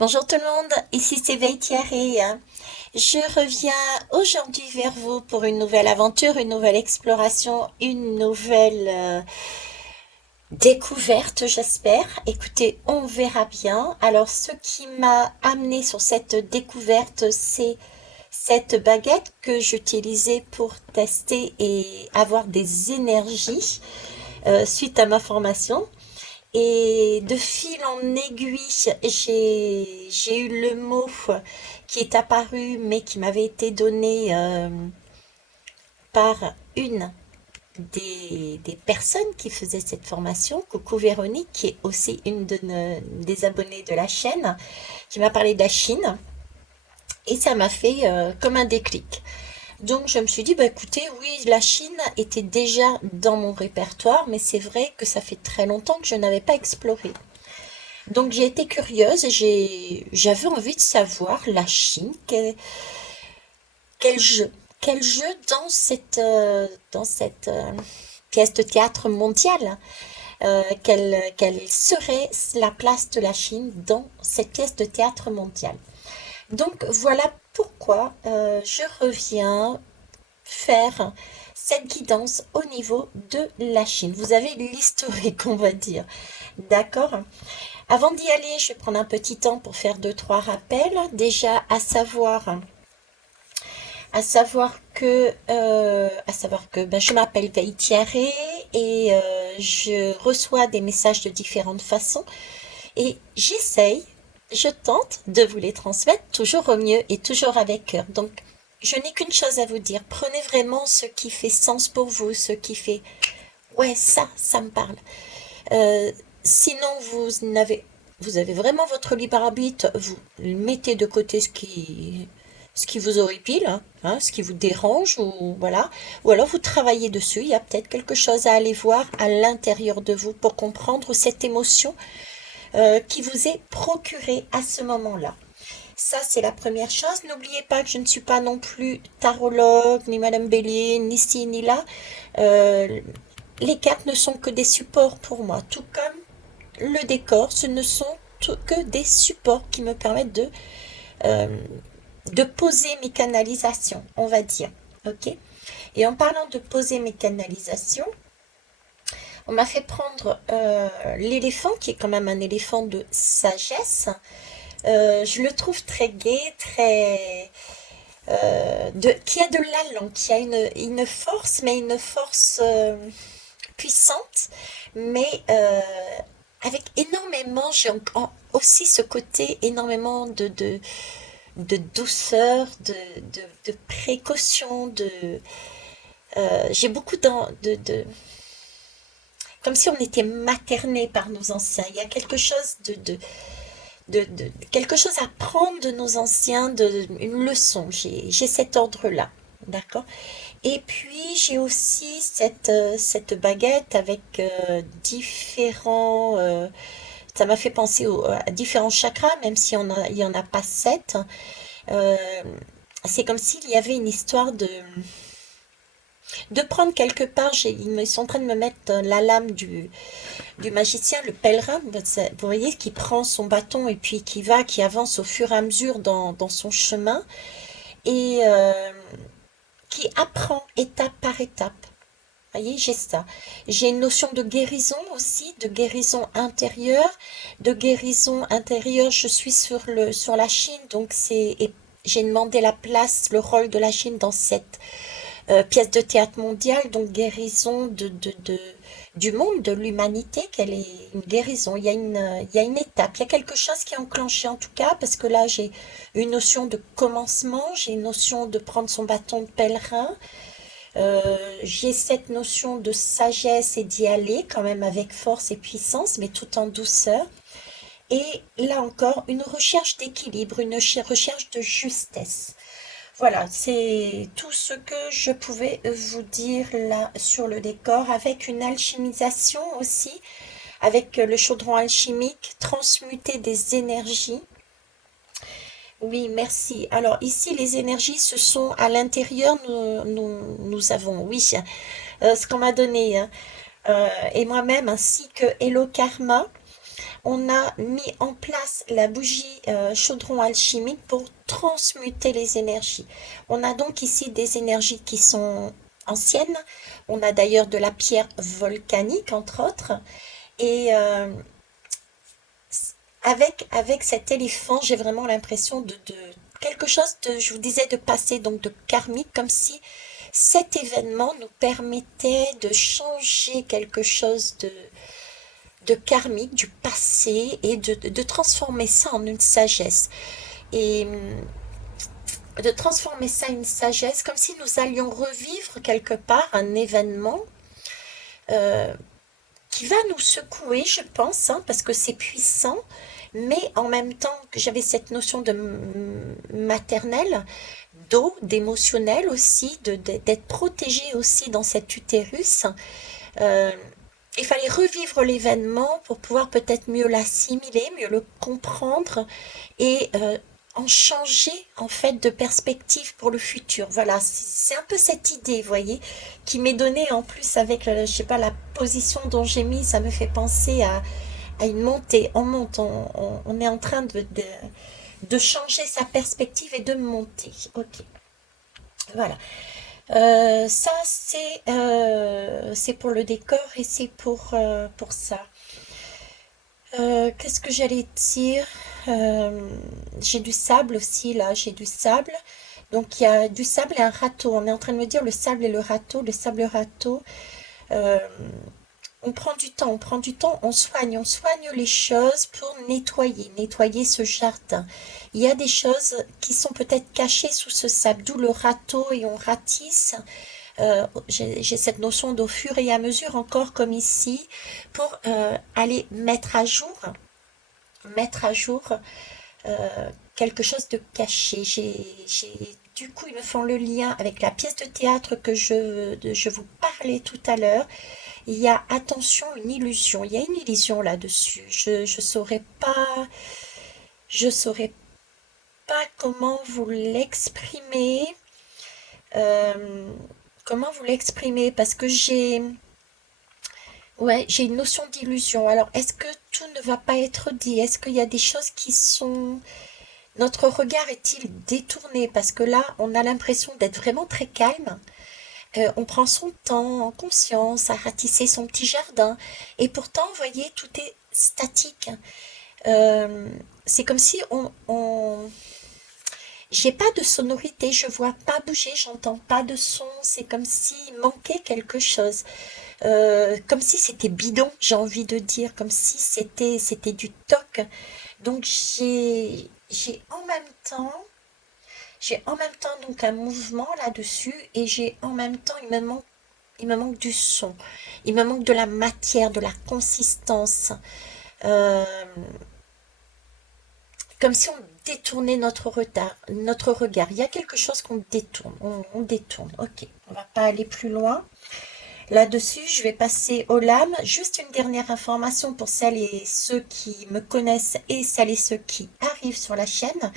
Bonjour tout le monde, ici c'est Thierry. Je reviens aujourd'hui vers vous pour une nouvelle aventure, une nouvelle exploration, une nouvelle découverte, j'espère. Écoutez, on verra bien. Alors, ce qui m'a amené sur cette découverte, c'est cette baguette que j'utilisais pour tester et avoir des énergies suite à ma formation. Et de fil en aiguille, j'ai eu le mot qui est apparu, mais qui m'avait été donné par une des personnes qui faisaient cette formation. Coucou Véronique, qui est aussi une des abonnés de la chaîne, qui m'a parlé de la Chine. Et ça m'a fait comme un déclic. Donc je me suis dit, bah écoutez, oui, la Chine était déjà dans mon répertoire, mais c'est vrai que ça fait très longtemps que je n'avais pas exploré. Donc j'ai été curieuse et j'avais envie de savoir la Chine, quel jeu, quel jeu dans cette pièce de théâtre mondiale, quelle serait la place de la Chine dans cette pièce de théâtre mondiale. Donc voilà pourquoi je reviens faire cette guidance au niveau de la Chine. Vous avez l'historique, on va dire. D'accord? Avant d'y aller, je vais prendre un petit temps pour faire deux, trois rappels. Déjà, à savoir que ben, je m'appelle Veitiare et je reçois des messages de différentes façons et je tente de vous les transmettre toujours au mieux et toujours avec cœur. Donc, je n'ai qu'une chose à vous dire. Prenez vraiment ce qui fait sens pour vous, ce qui fait, ouais, ça me parle. Euh, Sinon, vous avez vraiment votre libre arbitre. Vous mettez de côté ce qui vous horripile, ce qui vous dérange, ou voilà. Ou alors vous travaillez dessus. Il y a peut-être quelque chose à aller voir à l'intérieur de vous pour comprendre cette émotion qui vous est procurée à ce moment-là. Ça, c'est la première chose. N'oubliez pas que je ne suis pas non plus tarologue, ni Madame Bélier, ni ci, ni là. Euh, les cartes ne sont que des supports pour moi, tout comme le décor, ce ne sont que des supports qui me permettent euh, de poser mes canalisations, on va dire. Ok. Et en parlant de poser mes canalisations, on m'a fait prendre l'éléphant, qui est quand même un éléphant de sagesse. Je le trouve très gai, qui a de l'allant, qui a une force, mais une force puissante, mais avec énormément, aussi ce côté énormément de douceur, de précaution, j'ai beaucoup comme si on était materné par nos anciens. Il y a quelque chose quelque chose à prendre de nos anciens, une leçon. J'ai cet ordre-là. D'accord? Et puis j'ai aussi cette baguette avec ça m'a fait penser à différents chakras, même si il y en a pas sept. Euh, c'est comme s'il y avait une histoire de prendre quelque part. Ils sont en train de me mettre la lame du magicien, le pèlerin. Vous voyez, qui prend son bâton et puis qui avance au fur et à mesure dans son chemin et qui apprend étape par étape. Vous voyez, j'ai ça. J'ai une notion de guérison aussi, de guérison intérieure. De guérison intérieure, je suis sur la Chine, donc j'ai demandé la place, le rôle de la Chine dans cette pièce de théâtre mondiale, donc guérison du monde, de l'humanité, quelle est une guérison. Il y a une étape, il y a quelque chose qui est enclenché en tout cas, parce que là j'ai une notion de commencement, j'ai une notion de prendre son bâton de pèlerin. J'ai cette notion de sagesse et d'y aller quand même avec force et puissance, mais tout en douceur. Et là encore, une recherche d'équilibre, une recherche de justesse. Voilà, c'est tout ce que je pouvais vous dire là sur le décor, avec une alchimisation aussi, avec le chaudron alchimique, transmuter des énergies. Oui, merci. Alors ici, les énergies, ce sont à l'intérieur, nous avons, oui, ce qu'on m'a donné, hein, et moi-même, ainsi que Hello Karma. On a mis en place la bougie chaudron alchimique pour transmuter les énergies. On a donc ici des énergies qui sont anciennes. On a d'ailleurs de la pierre volcanique, entre autres. Et avec cet éléphant, j'ai vraiment l'impression de quelque chose de, je vous disais, de passé, donc de karmique, comme si cet événement nous permettait de changer quelque chose de karmique, du passé, et de transformer ça en une sagesse. Et de transformer ça en une sagesse, comme si nous allions revivre quelque part un événement euh, qui va nous secouer, je pense, hein, parce que c'est puissant, mais en même temps que j'avais cette notion de maternelle, d'eau, d'émotionnel aussi, d'être protégé aussi dans cet utérus. Euh, il fallait revivre l'événement pour pouvoir peut-être mieux l'assimiler, mieux le comprendre et en changer en fait de perspective pour le futur. Voilà, c'est un peu cette idée, vous voyez, qui m'est donnée en plus avec, je sais pas, la position dont j'ai mis, ça me fait penser à une montée. On monte, on est en train de changer sa perspective et de monter. Ok, voilà. Ça, c'est pour le décor et c'est pour ça. Qu'est-ce que j'allais dire? Euh, j'ai du sable aussi, là, j'ai du sable. Donc, il y a du sable et un râteau. On est en train de me dire le sable et le râteau, le sable et le râteau. Euh, on prend du temps, on prend du temps, on soigne les choses pour nettoyer ce jardin. Il y a des choses qui sont peut-être cachées sous ce sable, d'où le râteau et on ratisse. J'ai cette notion d'au fur et à mesure, encore comme ici, pour aller mettre à jour quelque chose de caché. Du coup, ils me font le lien avec la pièce de théâtre que je vous parlais tout à l'heure. Il y a, attention, une illusion. Il y a une illusion là-dessus. Je saurais pas comment vous l'exprimer. Euh, comment vous l'exprimer? Parce que ouais, j'ai une notion d'illusion. Alors, est-ce que tout ne va pas être dit? Est-ce qu'il y a des choses qui sont... Notre regard est-il détourné? Parce que là, on a l'impression d'être vraiment très calme. On prend son temps en conscience à ratisser son petit jardin. Et pourtant, vous voyez, tout est statique. Euh, c'est comme si j'ai pas de sonorité, je vois pas bouger, j'entends pas de son. C'est comme s'il manquait quelque chose. Comme si c'était bidon, j'ai envie de dire, comme si c'était du toc. Donc j'ai en même temps donc un mouvement là-dessus et j'ai en même temps il me manque du son, il me manque de la matière, de la consistance, Euh, comme si on détournait notre regard. Il y a quelque chose qu'on détourne, on détourne. Ok, on va pas aller plus loin. Là-dessus, je vais passer aux lames. Juste une dernière information pour celles et ceux qui me connaissent et celles et ceux qui arrivent sur la chaîne.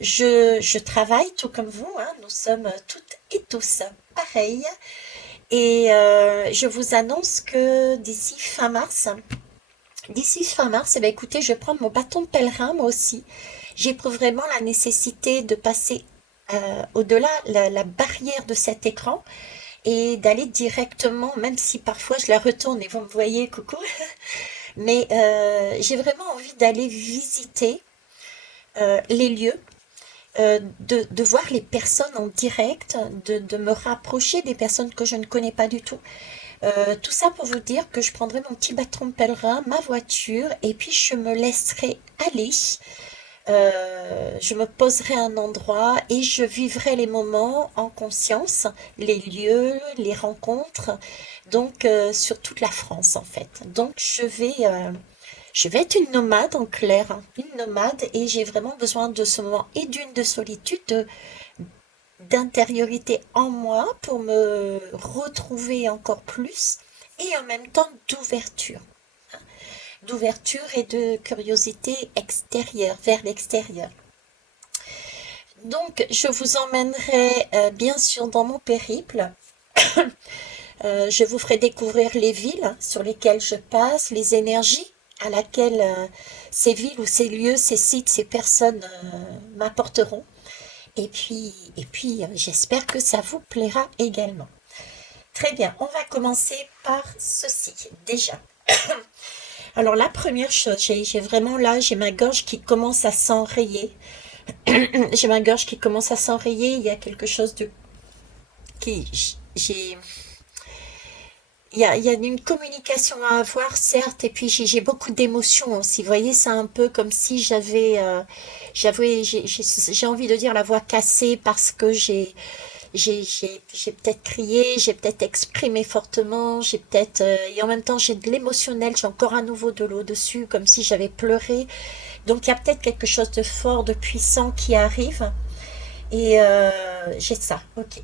Je travaille tout comme vous, hein, nous sommes toutes et tous pareils. Et je vous annonce que d'ici fin mars, eh bien, écoutez, je vais prendre mon bâton de pèlerin, moi aussi. J'éprouve vraiment la nécessité de passer au-delà la barrière de cet écran et d'aller directement, même si parfois je la retourne et vous me voyez, coucou, mais j'ai vraiment envie d'aller visiter les lieux, de voir les personnes en direct, de me rapprocher des personnes que je ne connais pas du tout. Tout ça pour vous dire que je prendrai mon petit bâton de pèlerin, ma voiture, et puis je me laisserai aller. Je me poserai à un endroit et je vivrai les moments en conscience, les lieux, les rencontres, donc sur toute la France en fait. Donc je vais être une nomade en clair, hein, une nomade et j'ai vraiment besoin de ce moment et d'une de solitude, d'intériorité en moi pour me retrouver encore plus et en même temps d'ouverture et de curiosité extérieure, vers l'extérieur. Donc, je vous emmènerai bien sûr dans mon périple. Je vous ferai découvrir les villes sur lesquelles je passe, les énergies à laquelle ces villes ou ces lieux, ces sites, ces personnes m'apporteront. Et puis, j'espère que ça vous plaira également. Très bien, on va commencer par ceci. Déjà, alors la première chose, j'ai vraiment là, j'ai ma gorge qui commence à s'enrayer. J'ai ma gorge qui commence à s'enrayer. Il y a quelque chose de qui j'ai il y a une communication à avoir, certes, et puis j'ai beaucoup d'émotions aussi. Vous voyez, c'est un peu comme si j'ai envie de dire la voix cassée parce que j'ai peut-être crié, j'ai peut-être exprimé fortement, j'ai peut-être, et en même temps j'ai de l'émotionnel, j'ai encore à nouveau de l'eau dessus, comme si j'avais pleuré. Donc il y a peut-être quelque chose de fort, de puissant qui arrive, et j'ai ça, ok.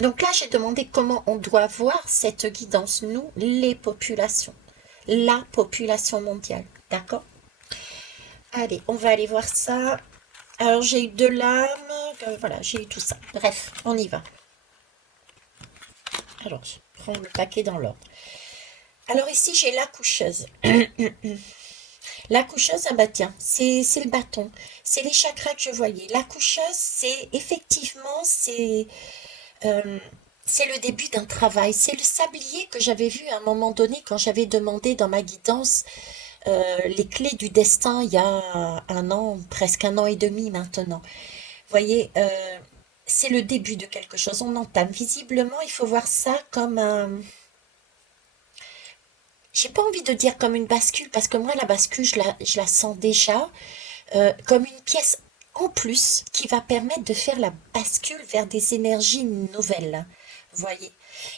Donc là, j'ai demandé comment on doit voir cette guidance, nous, les populations, la population mondiale. D'accord? Allez, on va aller voir ça. Alors, j'ai eu deux lames, voilà, j'ai eu tout ça. Bref, on y va. Alors, je prends le paquet dans l'ordre. Alors ici, j'ai la coucheuse. La coucheuse, ah bah tiens, c'est le bâton. C'est les chakras que je voyais. La coucheuse, c'est effectivement, Euh, c'est le début d'un travail. C'est le sablier que j'avais vu à un moment donné quand j'avais demandé dans ma guidance les clés du destin il y a un an, presque un an et demi maintenant. Vous voyez, c'est le début de quelque chose. On entame. Visiblement, il faut voir ça comme un... J'ai pas envie de dire comme une bascule, parce que moi, la bascule, je la sens déjà comme une pièce en plus qui va permettre de faire la bascule vers des énergies nouvelles. Vous voyez?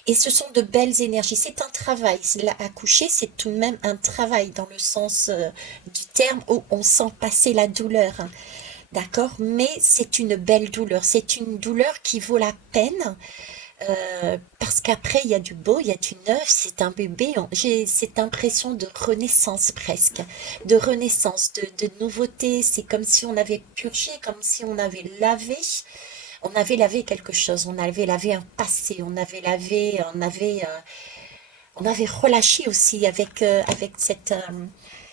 Et ce sont de belles énergies. C'est un travail. Là, accoucher, c'est tout de même un travail dans le sens du terme où on sent passer la douleur. Hein. D'accord? Mais c'est une belle douleur. C'est une douleur qui vaut la peine parce qu'après, il y a du beau, il y a du neuf, c'est un bébé. J'ai cette impression de renaissance presque, de renaissance, de nouveauté. C'est comme si on avait purgé, comme si on avait lavé quelque chose, on avait lavé un passé, on avait relâché aussi avec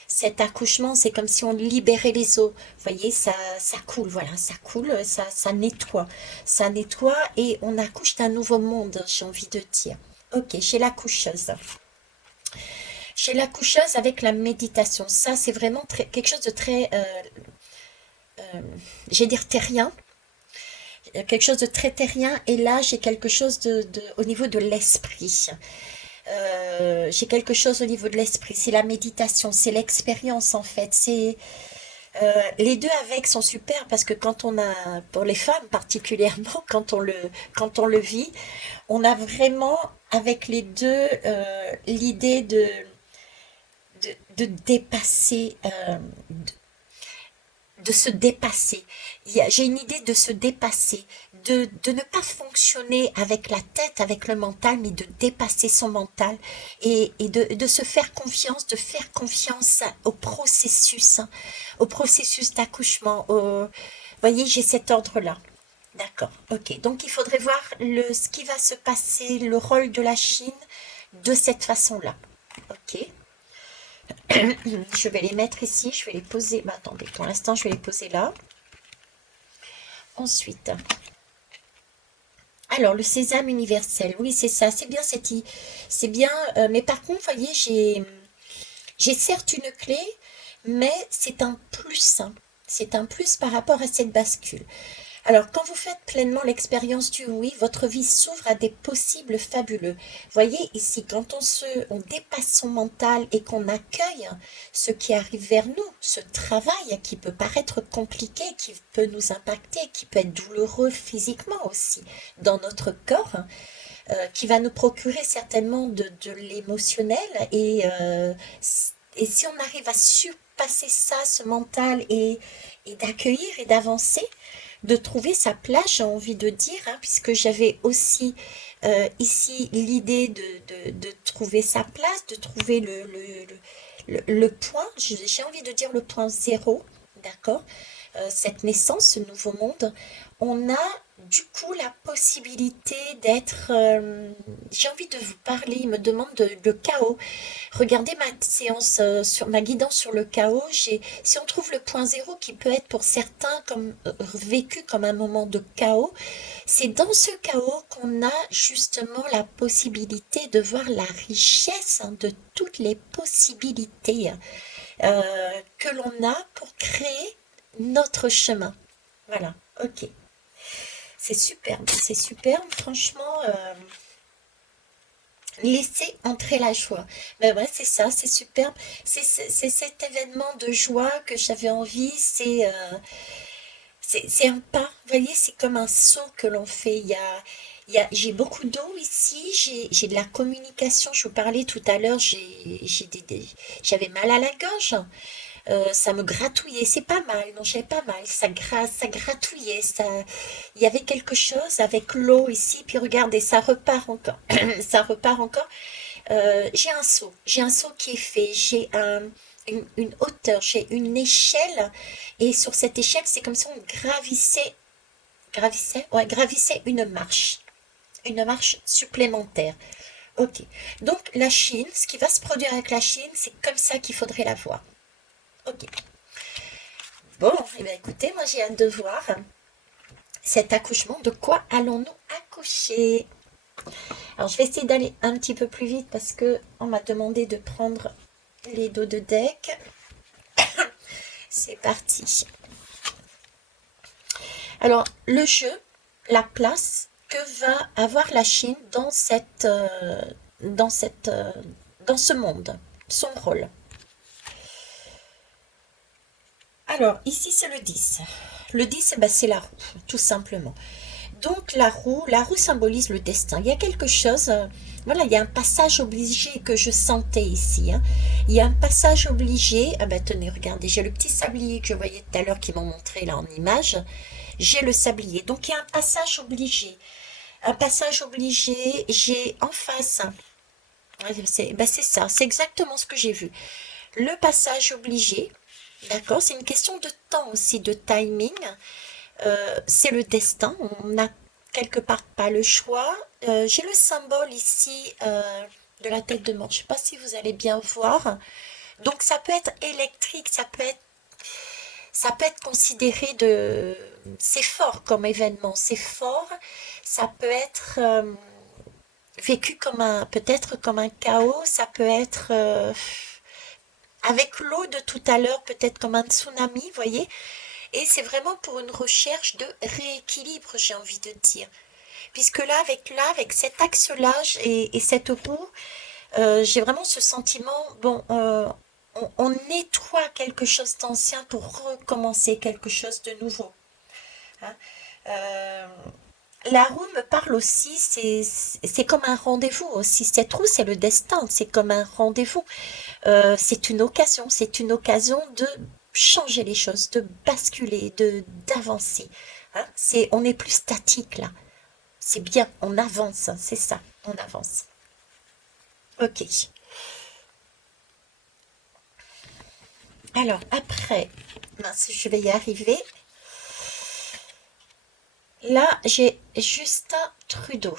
cet accouchement. C'est comme si on libérait les eaux. Vous voyez, ça coule, voilà, ça coule, ça nettoie et on accouche d'un nouveau monde, j'ai envie de dire. Ok, chez la coucheuse. Chez la coucheuse avec la méditation, ça c'est vraiment quelque chose de très, j'ai dire terrien, quelque chose de très terrien. Et là, j'ai quelque chose au niveau de l'esprit. J'ai quelque chose au niveau de l'esprit. C'est la méditation, c'est l'expérience en fait. Les deux avec sont super parce que quand on a, pour les femmes particulièrement, quand on le vit, on a vraiment avec les deux l'idée de dépasser, de se dépasser. J'ai une idée de se dépasser, de ne pas fonctionner avec la tête, avec le mental, mais de dépasser son mental et de se faire confiance, de faire confiance hein, au processus d'accouchement. Vous voyez, j'ai cet ordre-là. D'accord, ok. Donc il faudrait voir ce qui va se passer, le rôle de la Chine de cette façon-là. Ok. Je vais les mettre ici, je vais les poser. Bah, attendez, pour l'instant, je vais les poser là. Ensuite, alors le sésame universel, oui, c'est ça, c'est bien c'est bien. Mais par contre, vous voyez, j'ai certes une clé, mais c'est un plus. Hein. C'est un plus par rapport à cette bascule. Alors, quand vous faites pleinement l'expérience du oui, votre vie s'ouvre à des possibles fabuleux. Voyez ici, quand on dépasse son mental et qu'on accueille ce qui arrive vers nous, ce travail qui peut paraître compliqué, qui peut nous impacter, qui peut être douloureux physiquement aussi dans notre corps, qui va nous procurer certainement de l'émotionnel et si on arrive à surpasser ça, ce mental et d'accueillir et d'avancer, de trouver sa place, j'ai envie de dire, hein, puisque j'avais aussi ici l'idée de trouver sa place, de trouver le point, j'ai envie de dire le point zéro, d'accord, cette naissance, ce nouveau monde, on a du coup, la possibilité d'être... j'ai envie de vous parler, il me demande le chaos. Regardez ma séance sur ma guidance sur le chaos. Si on trouve le point zéro qui peut être pour certains comme vécu comme un moment de chaos, c'est dans ce chaos qu'on a justement la possibilité de voir la richesse hein, de toutes les possibilités que l'on a pour créer notre chemin. Voilà, ok. C'est superbe, franchement. Laisser entrer la joie. Ben ouais, c'est ça, c'est superbe. C'est cet événement de joie que j'avais envie. C'est un pas, vous voyez, c'est comme un saut que l'on fait. J'ai beaucoup d'eau ici, j'ai de la communication. Je vous parlais tout à l'heure, j'avais mal à la gorge. Ça me gratouillait, c'est pas mal, non, j'avais pas mal, ça gratouillait, il y avait quelque chose avec l'eau ici, puis regardez, ça repart encore, ça repart encore. J'ai un saut qui est fait, une hauteur, j'ai une échelle, et sur cette échelle, c'est comme si on ouais, gravissait une marche supplémentaire. Ok, donc la Chine, ce qui va se produire avec la Chine, c'est comme ça qu'il faudrait la voir. Ok. Bon, eh bien, écoutez, moi j'ai hâte de voir cet accouchement. De quoi allons-nous accoucher? Alors, je vais essayer d'aller un petit peu plus vite parce que on m'a demandé de prendre les dos de deck. C'est parti. Alors, le jeu, la place que va avoir la Chine dans cette, dans ce monde, son rôle. Alors, ici, c'est le 10. Le 10, eh ben, c'est la roue, tout simplement. Donc, la roue symbolise le destin. Il y a quelque chose, voilà, il y a un passage obligé que je sentais ici. Hein. Il y a un passage obligé. Ah ben, tenez, regardez, j'ai le petit sablier que je voyais tout à l'heure qui m'ont montré là en image. J'ai le sablier. Donc, il y a un passage obligé. Un passage obligé, j'ai en face. Ouais, c'est ça, c'est exactement ce que j'ai vu. Le passage obligé, d'accord, c'est une question de temps aussi, de timing. C'est le destin, on n'a quelque part pas le choix. J'ai le symbole ici de la tête de mort, je ne sais pas si vous allez bien voir. Donc ça peut être électrique, ça peut être considéré de... C'est fort comme événement, c'est fort. Ça peut être vécu comme peut-être comme un chaos, ça peut être avec l'eau de tout à l'heure, peut-être comme un tsunami, vous voyez. Et c'est vraiment pour une recherche de rééquilibre, j'ai envie de dire. Puisque là, avec cet axe-là et cette roue, j'ai vraiment ce sentiment, bon, on nettoie quelque chose d'ancien pour recommencer quelque chose de nouveau. Hein. Euh, la roue me parle aussi, c'est comme un rendez-vous aussi. Cette roue, c'est le destin, c'est comme un rendez-vous. C'est une occasion de changer les choses, de basculer, d'avancer. Hein. On n'est plus statique là. C'est bien, on avance, hein, c'est ça, on avance. Ok. Alors après, mince, je vais y arriver. Là, j'ai Justin Trudeau,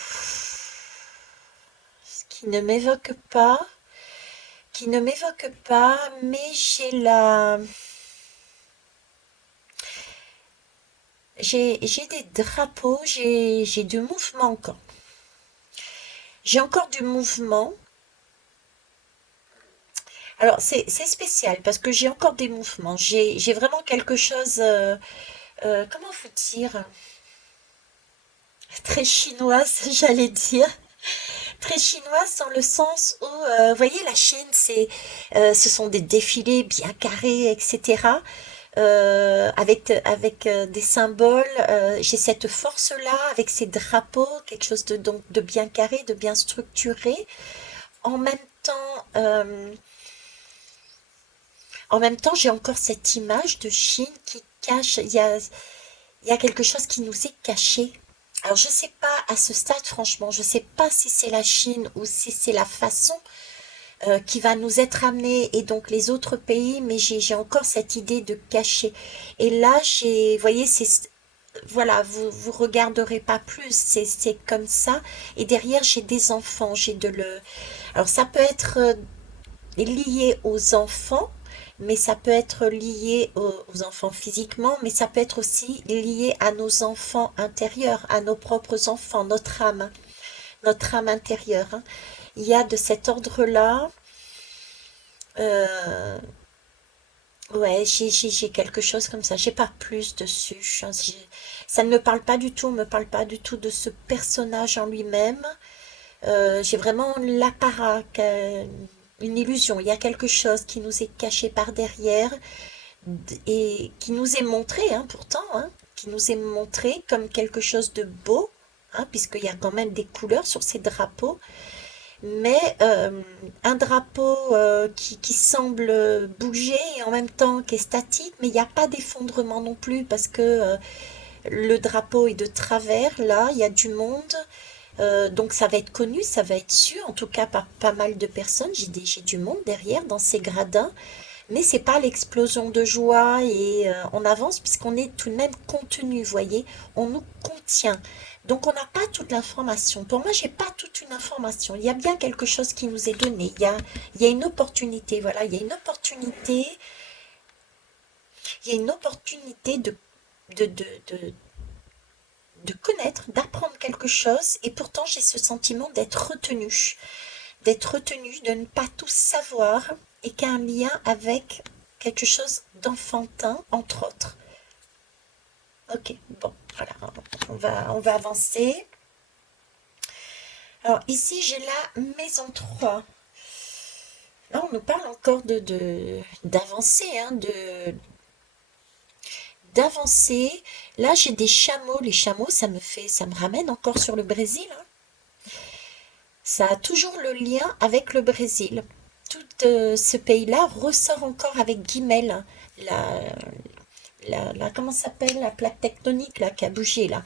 ce qui ne m'évoque pas, mais j'ai des drapeaux, j'ai du mouvement encore. J'ai encore du mouvement. Alors, c'est spécial parce que j'ai encore des mouvements. J'ai vraiment quelque chose, comment vous dire, très chinoise, j'allais dire. Très chinoise dans le sens où, vous voyez, la Chine, ce sont des défilés bien carrés, etc. Avec des symboles. J'ai cette force-là avec ces drapeaux, quelque chose donc, de bien carré, de bien structuré. En même temps, euh, En même temps, j'ai encore cette image de Chine qui cache, il y a quelque chose qui nous est caché. Alors, je ne sais pas à ce stade, franchement, je ne sais pas si c'est la Chine ou si c'est la façon qui va nous être amenée et donc les autres pays, mais j'ai encore cette idée de cacher. Et là, vous voyez, voilà, vous regarderez pas plus, c'est comme ça. Et derrière, j'ai des enfants, j'ai de le... Alors ça peut être lié aux enfants, mais ça peut être lié aux enfants physiquement, mais ça peut être aussi lié à nos enfants intérieurs, à nos propres enfants, notre âme intérieure, hein. Il y a de cet ordre-là. euh, Ouais, j'ai quelque chose comme ça. J'ai pas plus dessus. Ça ne me parle pas du tout. On me parle pas du tout de ce personnage en lui-même. J'ai vraiment l'apparat, une illusion. Il y a quelque chose qui nous est caché par derrière et qui nous est montré, hein, pourtant, hein, qui nous est montré comme quelque chose de beau, hein, puisqu'il y a quand même des couleurs sur ces drapeaux. Mais un drapeau qui semble bouger et en même temps qui est statique, mais il n'y a pas d'effondrement non plus parce que le drapeau est de travers, là, il y a du monde, donc ça va être connu, ça va être su, en tout cas par pas mal de personnes. J'ai du monde derrière dans ces gradins, mais c'est pas l'explosion de joie et on avance puisqu'on est tout de même contenu, vous voyez, on nous contient. Donc on n'a pas toute l'information. Pour moi, j'ai pas toute une information. Il y a bien quelque chose qui nous est donné. Il y a une opportunité, voilà, il y a une opportunité de, de, de, de connaître, d'apprendre quelque chose, et pourtant j'ai ce sentiment d'être retenu, de ne pas tout savoir, et qu'il y a un lien avec quelque chose d'enfantin, entre autres. Ok, bon, voilà, on va avancer. Alors ici, j'ai la maison 3. Là, on nous parle encore d'avancer, hein, d'avancer. Là, j'ai des chameaux. Les chameaux, ça me ramène encore sur le Brésil, hein. Ça a toujours le lien avec le Brésil. Tout ce pays-là ressort encore avec Guimel, hein. La, comment ça s'appelle, la plaque tectonique là, qui a bougé là,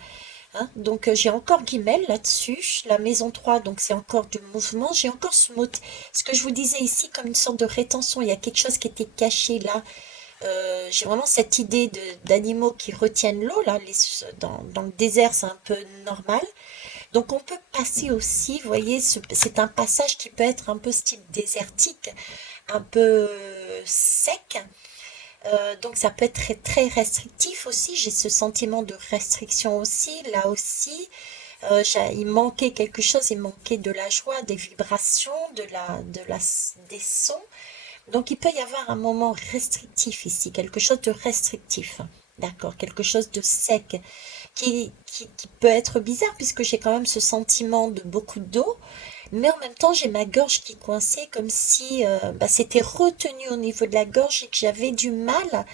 hein. Donc j'ai encore Guimel là-dessus. La maison 3, donc c'est encore du mouvement. J'ai encore ce que je vous disais ici, comme une sorte de rétention. Il y a quelque chose qui était caché là. J'ai vraiment cette idée d'animaux qui retiennent l'eau là. Dans le désert, c'est un peu normal. Donc on peut passer aussi, vous voyez, c'est un passage qui peut être un peu style désertique, un peu sec. Donc ça peut être très, très restrictif aussi. J'ai ce sentiment de restriction aussi, là aussi. Il manquait quelque chose, il manquait de la joie, des vibrations, des sons. Donc il peut y avoir un moment restrictif ici, quelque chose de restrictif. D'accord, quelque chose de sec qui peut être bizarre puisque j'ai quand même ce sentiment de beaucoup d'eau, mais en même temps j'ai ma gorge qui coinçait comme si bah, c'était retenu au niveau de la gorge et que j'avais du mal,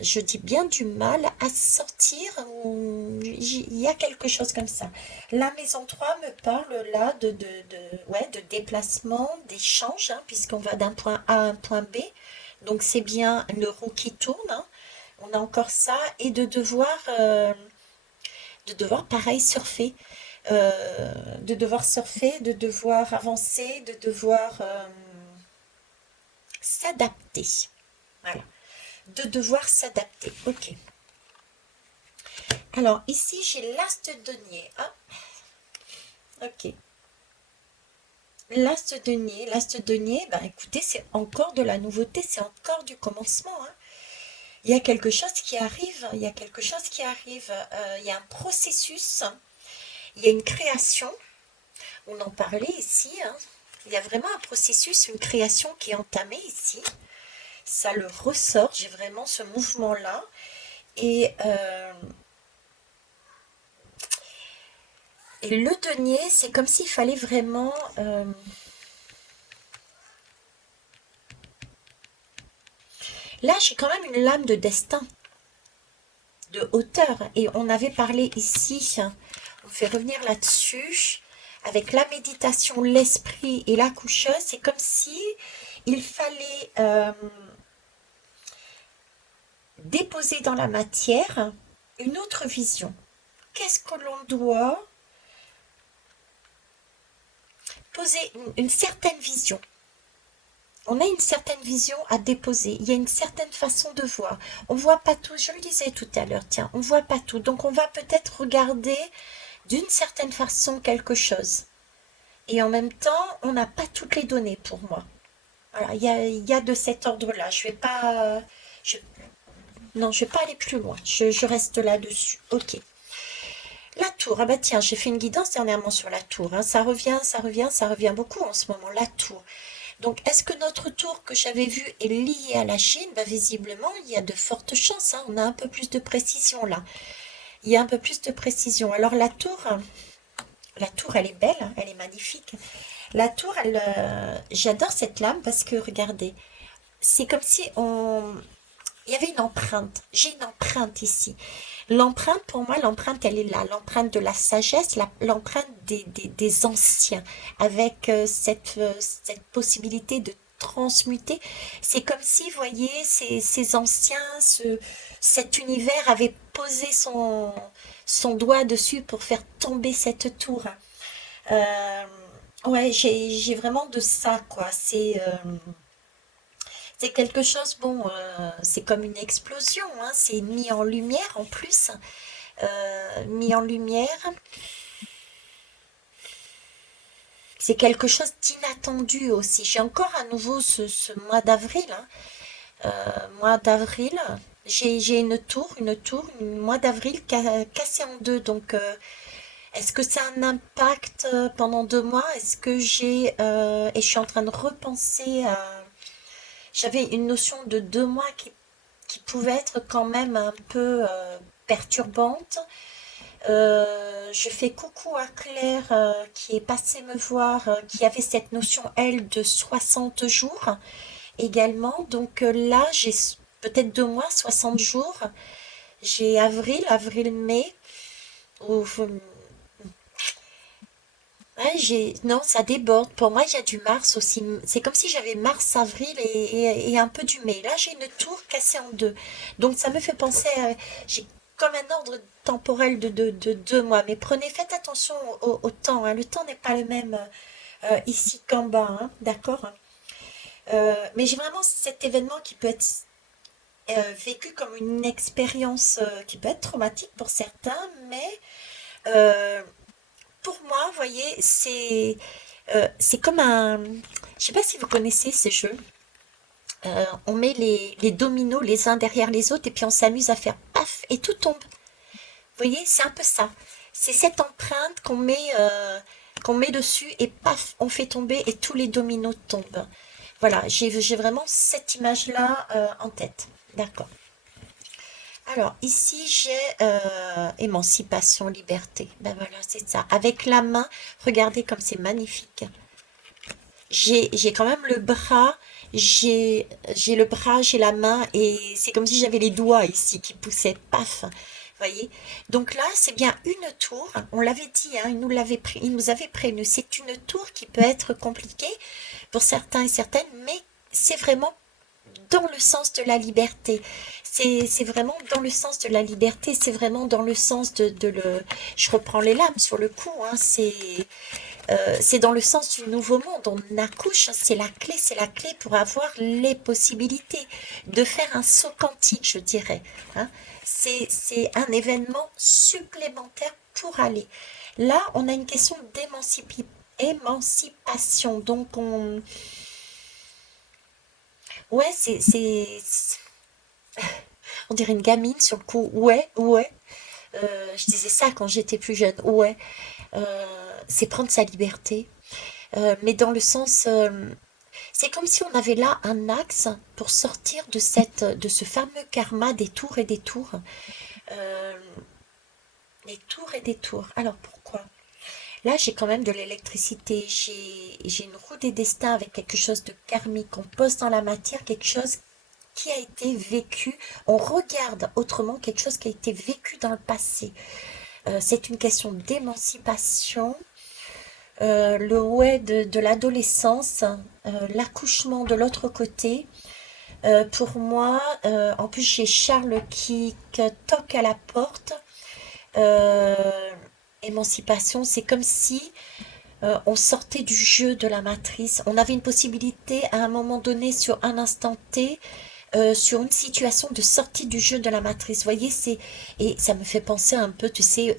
je dis bien du mal à sortir, il y a quelque chose comme ça. La maison 3 me parle là ouais, de déplacement, d'échange, hein, puisqu'on va d'un point A à un point B, donc c'est bien une roue qui tourne, hein. On a encore ça, et de devoir pareil surfer, de devoir avancer, de devoir s'adapter. Voilà, de devoir s'adapter. Ok. Alors ici j'ai l'as de denier. Ah, ok. L'as de denier, ben écoutez, c'est encore de la nouveauté, c'est encore du commencement, hein. Il y a quelque chose qui arrive, il y a quelque chose qui arrive, il y a un processus, il y a une création. On en parlait ici, hein. Il y a vraiment un processus, une création qui est entamée ici. Ça le ressort, j'ai vraiment ce mouvement-là. Et le denier, c'est comme s'il fallait vraiment... Là, j'ai quand même une lame de destin, de hauteur. Et on avait parlé ici, on fait revenir là-dessus, avec la méditation, l'esprit et la coucheuse, c'est comme si il fallait déposer dans la matière une autre vision. Qu'est-ce que l'on doit poser une certaine vision, On a une certaine vision à déposer, il y a une certaine façon de voir. On voit pas tout, je le disais tout à l'heure, tiens, on voit pas tout. Donc on va peut-être regarder d'une certaine façon quelque chose. Et en même temps, on n'a pas toutes les données pour moi. Voilà, il y a de cet ordre-là. Je vais pas, je- non, je vais pas aller plus loin. Je reste là-dessus. Ok. La tour. Ah bah tiens, j'ai fait une guidance dernièrement sur la tour, hein. Ça revient, ça revient, ça revient beaucoup en ce moment. La tour. Donc, est-ce que notre tour que j'avais vu est lié à la Chine? Bah, visiblement, il y a de fortes chances, hein. On a un peu plus de précision là. Il y a un peu plus de précision. Alors la tour, elle est belle, hein, elle est magnifique. La tour, j'adore cette lame parce que regardez, c'est comme si il y avait une empreinte. J'ai une empreinte ici. L'empreinte, pour moi, l'empreinte, elle est là. L'empreinte de la sagesse, l'empreinte des anciens, avec cette possibilité de transmuter. C'est comme si, vous voyez, ces anciens, cet univers avait posé son doigt dessus pour faire tomber cette tour. Euh, ouais, j'ai vraiment de ça, quoi. C'est quelque chose, bon, c'est comme une explosion, hein, c'est mis en lumière en plus, mis en lumière. C'est quelque chose d'inattendu aussi. J'ai encore à nouveau ce mois d'avril, hein, mois d'avril. J'ai une mois d'avril cassée en deux. Donc, est-ce que ça a un impact pendant 2 mois? Est-ce que et je suis en train de repenser à. J'avais une notion de 2 mois qui pouvait être quand même un peu perturbante. Je fais coucou à Claire qui est passée me voir, qui avait cette notion, elle, de 60 jours également. Donc là, j'ai peut-être 2 mois, 60 jours. J'ai avril, mai. Ou, ouais, non, ça déborde. Pour moi, il y a du mars aussi. C'est comme si j'avais mars, avril et un peu du mai. Là, j'ai une tour cassée en deux. Donc, ça me fait penser à. J'ai comme un ordre temporel de 2 mois. Mais faites attention au temps, hein. Le temps n'est pas le même ici qu'en bas, hein, d'accord? Mais j'ai vraiment cet événement qui peut être vécu comme une expérience qui peut être traumatique pour certains, mais euh, pour moi, vous voyez, c'est comme un. Je sais pas si vous connaissez ces jeux. On met les dominos les uns derrière les autres et puis on s'amuse à faire paf et tout tombe. Vous voyez, c'est un peu ça. C'est cette empreinte qu'on met dessus et paf, on fait tomber et tous les dominos tombent. Voilà, j'ai vraiment cette image-là en tête. D'accord. Alors, ici, j'ai émancipation, liberté. Ben voilà, c'est ça. Avec la main, regardez comme c'est magnifique. J'ai quand même le bras, j'ai le bras, j'ai la main, et c'est comme si j'avais les doigts ici qui poussaient, paf. Voyez? Donc là, c'est bien une tour. On l'avait dit, hein, il nous avait prévenu. C'est une tour qui peut être compliquée pour certains et certaines, mais c'est vraiment dans le sens de la liberté. C'est vraiment dans le sens de la liberté, c'est vraiment dans le sens de le. Je reprends les lames sur le coup, hein, c'est dans le sens du nouveau monde. On accouche, hein, c'est la clé pour avoir les possibilités de faire un saut quantique, je dirais, hein. C'est un événement supplémentaire pour aller. Là, on a une question d'émancipation. Donc, ouais, on dirait une gamine sur le coup. Ouais, ouais. Je disais ça quand j'étais plus jeune. Ouais. C'est prendre sa liberté. Mais dans le sens, c'est comme si on avait là un axe pour sortir de ce fameux karma des tours et des tours. Euh, des tours et des tours. Alors pourquoi? Là, j'ai quand même de l'électricité. J'ai une roue des destins avec quelque chose de karmique. On pose dans la matière quelque chose qui a été vécu. On regarde autrement quelque chose qui a été vécu dans le passé. C'est une question d'émancipation. Le ouais de l'adolescence, l'accouchement de l'autre côté. Pour moi, en plus j'ai Charles qui toque à la porte. Euh, Émancipation, c'est comme si On sortait du jeu de la matrice. On avait une possibilité à un moment donné, sur un instant T, sur une situation de sortie du jeu de la matrice. Vous voyez, et ça me fait penser un peu, tu sais,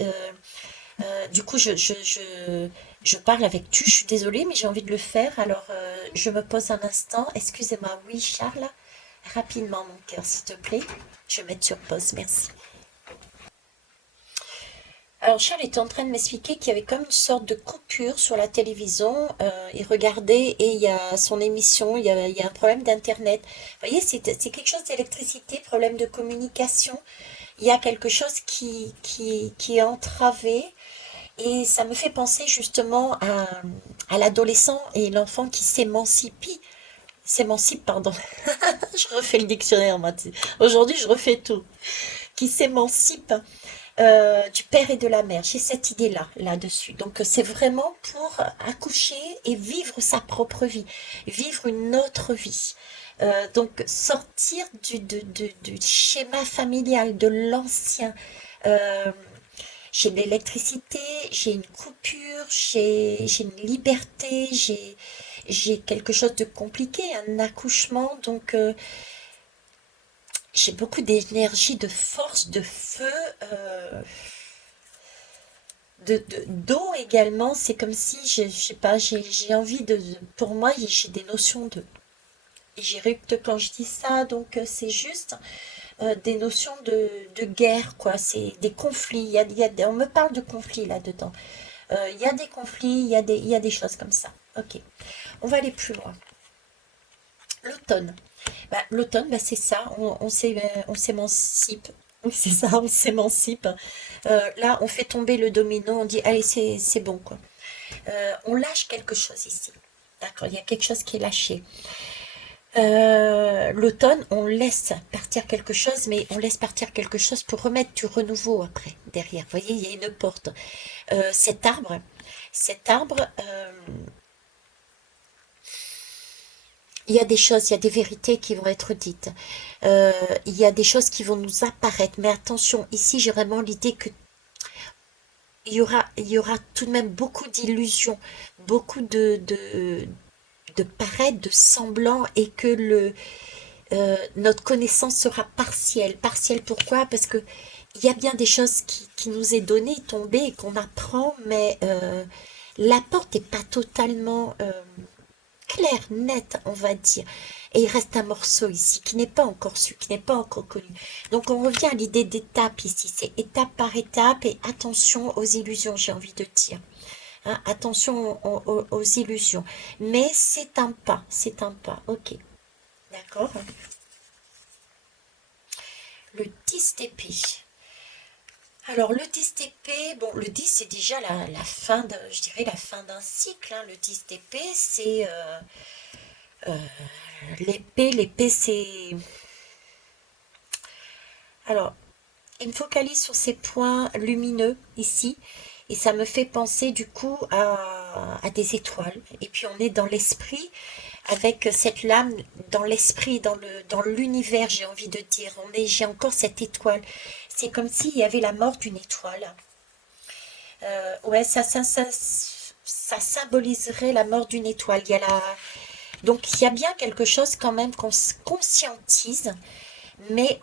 du coup, je parle avec tu, je suis désolée, mais j'ai envie de le faire. Alors, je me pose un instant. Excusez-moi, oui, Charles, rapidement, mon cœur, s'il te plaît. Je vais mettre sur pause, merci. Alors Charles était en train de m'expliquer qu'il y avait comme une sorte de coupure sur la télévision. Il regardait et il y a son émission, il y a un problème d'internet. Vous voyez, c'est quelque chose d'électricité, problème de communication. Il y a quelque chose qui est entravé et ça me fait penser justement à l'adolescent et l'enfant qui s'émancipe, pardon. Je refais le dictionnaire, moi. Aujourd'hui, je refais tout. Qui s'émancipe du père et de la mère. J'ai cette idée-là, là-dessus. Donc, c'est vraiment pour accoucher et vivre sa propre vie, vivre une autre vie. Donc, sortir du schéma familial, de l'ancien. Euh, j'ai de l'électricité, j'ai une coupure, j'ai une liberté, j'ai quelque chose de compliqué, un accouchement. Donc, j'ai beaucoup d'énergie, de force, de feu. D'eau également, c'est comme si, je sais pas, j'ai envie pour moi, j'ai des notions de, et j'ai que quand je dis ça, donc c'est juste des notions de guerre, quoi, c'est des conflits, on me parle de conflits là-dedans. Il y a des conflits, il y a des choses comme ça. Ok, on va aller plus loin. L'automne. L'automne, c'est ça, on s'émancipe. Oui, c'est ça, on s'émancipe. Là, on fait tomber le domino, on dit, allez, c'est bon, quoi. On lâche quelque chose ici. D'accord, il y a quelque chose qui est lâché. L'automne, on laisse partir quelque chose, mais on laisse partir quelque chose pour remettre du renouveau après, derrière. Vous voyez, il y a une porte. Cet arbre, cet arbre, il y a des choses, il y a des vérités qui vont être dites. Il y a des choses qui vont nous apparaître. Mais attention, ici, j'ai vraiment l'idée que il y aura tout de même beaucoup d'illusions, beaucoup de paraître, de semblant, et que notre connaissance sera partielle. Partielle pourquoi? Parce que il y a bien des choses qui nous est données, tombées, et qu'on apprend, mais la porte n'est pas totalement claire, nette, on va dire. Et il reste un morceau ici qui n'est pas encore su, qui n'est pas encore connu. Donc on revient à l'idée d'étape ici, c'est étape par étape, et attention aux illusions, j'ai envie de dire. Hein, attention aux illusions. Mais c'est un pas, ok, d'accord. Le 10 d'épée. Alors le 10 d'épée, bon, le 10 c'est déjà la fin de, je dirais la fin d'un cycle, hein. Le 10 d'épée, c'est euh, l'épée c'est... Alors, il me focalise sur ces points lumineux ici, et ça me fait penser du coup à des étoiles. Et puis on est dans l'esprit, avec cette lame dans l'esprit, dans l'univers, j'ai envie de dire. J'ai encore cette étoile. C'est comme s'il y avait la mort d'une étoile. Ouais, ça symboliserait la mort d'une étoile. Donc il y a bien quelque chose quand même qu'on se conscientise, mais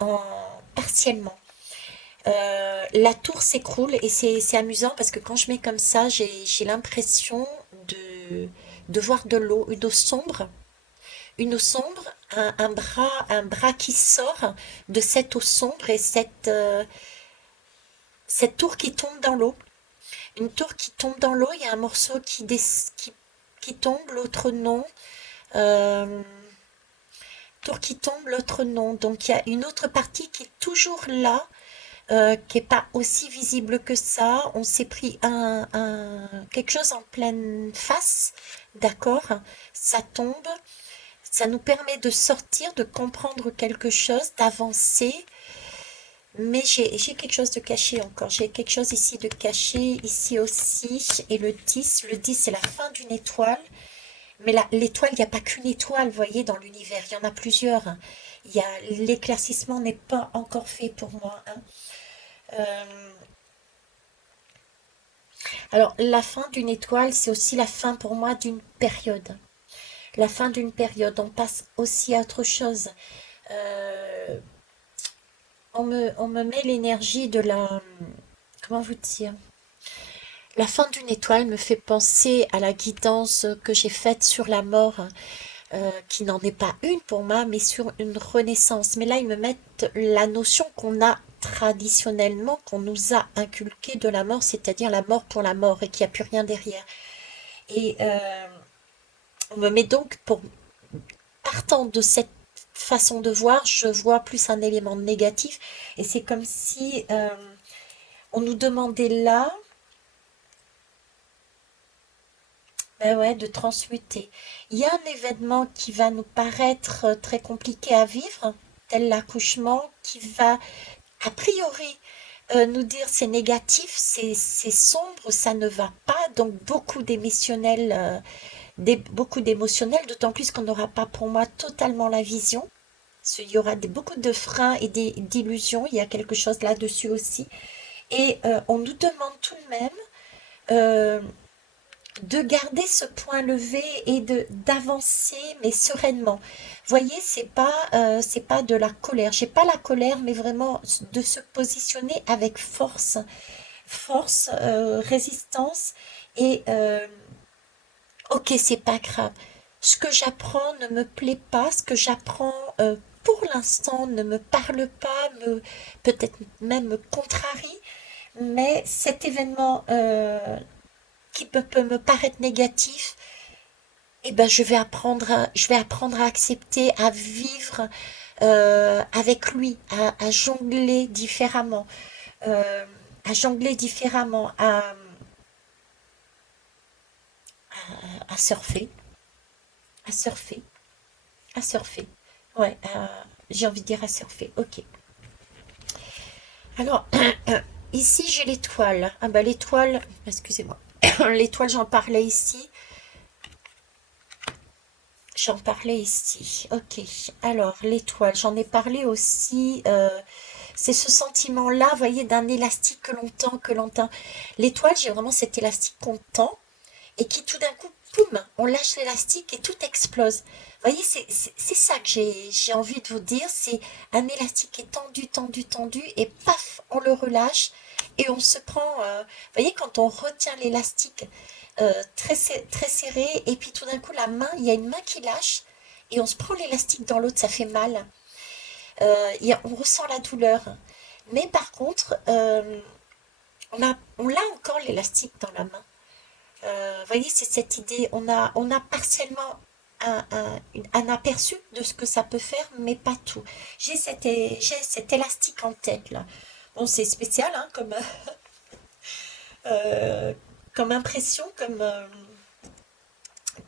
partiellement. La tour s'écroule, et c'est amusant parce que quand je mets comme ça, j'ai l'impression de voir de l'eau, une eau sombre. Une eau sombre, un bras qui sort de cette eau sombre, et cette tour qui tombe dans l'eau. Une tour qui tombe dans l'eau, il y a un morceau qui tombe, l'autre non. Euh, Tour qui tombe, l'autre non. Donc il y a une autre partie qui est toujours là, qui n'est pas aussi visible que ça. On s'est pris quelque chose en pleine face, d'accord? Ça tombe, ça nous permet de sortir, de comprendre quelque chose, d'avancer. Mais j'ai quelque chose de caché encore. J'ai quelque chose ici de caché, ici aussi. Et le 10 c'est la fin d'une étoile. Mais l'étoile, il n'y a pas qu'une étoile, vous voyez, dans l'univers. Il y en a plusieurs, hein. L'éclaircissement n'est pas encore fait pour moi, hein. Euh, Alors, la fin d'une étoile, c'est aussi la fin pour moi d'une période. La fin d'une période, on passe aussi à autre chose. Euh, on me met l'énergie de la... Comment vous dire? La fin d'une étoile me fait penser à la guidance que j'ai faite sur la mort, qui n'en est pas une pour moi, mais sur une renaissance. Mais là, ils me mettent la notion qu'on a traditionnellement, qu'on nous a inculqué de la mort, c'est-à-dire la mort pour la mort et qu'il n'y a plus rien derrière. Et on me met donc, partant de cette façon de voir, je vois plus un élément négatif. Et c'est comme si on nous demandait là, ben ouais, de transmuter. Il y a un événement qui va nous paraître très compliqué à vivre, tel l'accouchement, qui va a priori nous dire c'est négatif, c'est sombre, ça ne va pas. Donc beaucoup d'émotionnels, d'autant plus qu'on n'aura pas pour moi totalement la vision. Il y aura beaucoup de freins et d'illusions, il y a quelque chose là-dessus aussi. Et on nous demande tout de même euh, de garder ce point levé et d'avancer, mais sereinement. Voyez, c'est pas de la colère. J'ai pas la colère, mais vraiment de se positionner avec force, résistance et ok, c'est pas grave. Ce que j'apprends ne me plaît pas, ce que j'apprends pour l'instant ne me parle pas, peut-être même me contrarie, mais cet événement qui peut me paraître négatif, eh ben, je vais apprendre à accepter, à vivre avec lui, à jongler différemment, euh, à jongler différemment, à surfer, à surfer, à surfer. Ouais, j'ai envie de dire à surfer. Ok. Alors, ici j'ai l'étoile. Ah bah l'étoile, excusez-moi. L'étoile, j'en parlais ici. J'en parlais ici. Ok. Alors, l'étoile, j'en ai parlé aussi. C'est ce sentiment-là, vous voyez, d'un élastique que l'on tend. L'étoile, j'ai vraiment cet élastique qu'on tend et qui tout d'un coup, poum, on lâche l'élastique et tout explose. Vous voyez, c'est ça que j'ai envie de vous dire. C'est un élastique qui est tendu, tendu, tendu et paf, on le relâche et on se prend. Vous voyez, quand on retient l'élastique très serré et puis tout d'un coup, il y a une main qui lâche et on se prend l'élastique dans l'autre, ça fait mal. On ressent la douleur. Mais par contre, on a encore l'élastique dans la main. Vous voyez, c'est cette idée, on a partiellement un aperçu de ce que ça peut faire, mais pas tout. J'ai cet élastique en tête là. Bon, c'est spécial hein, euh, comme impression,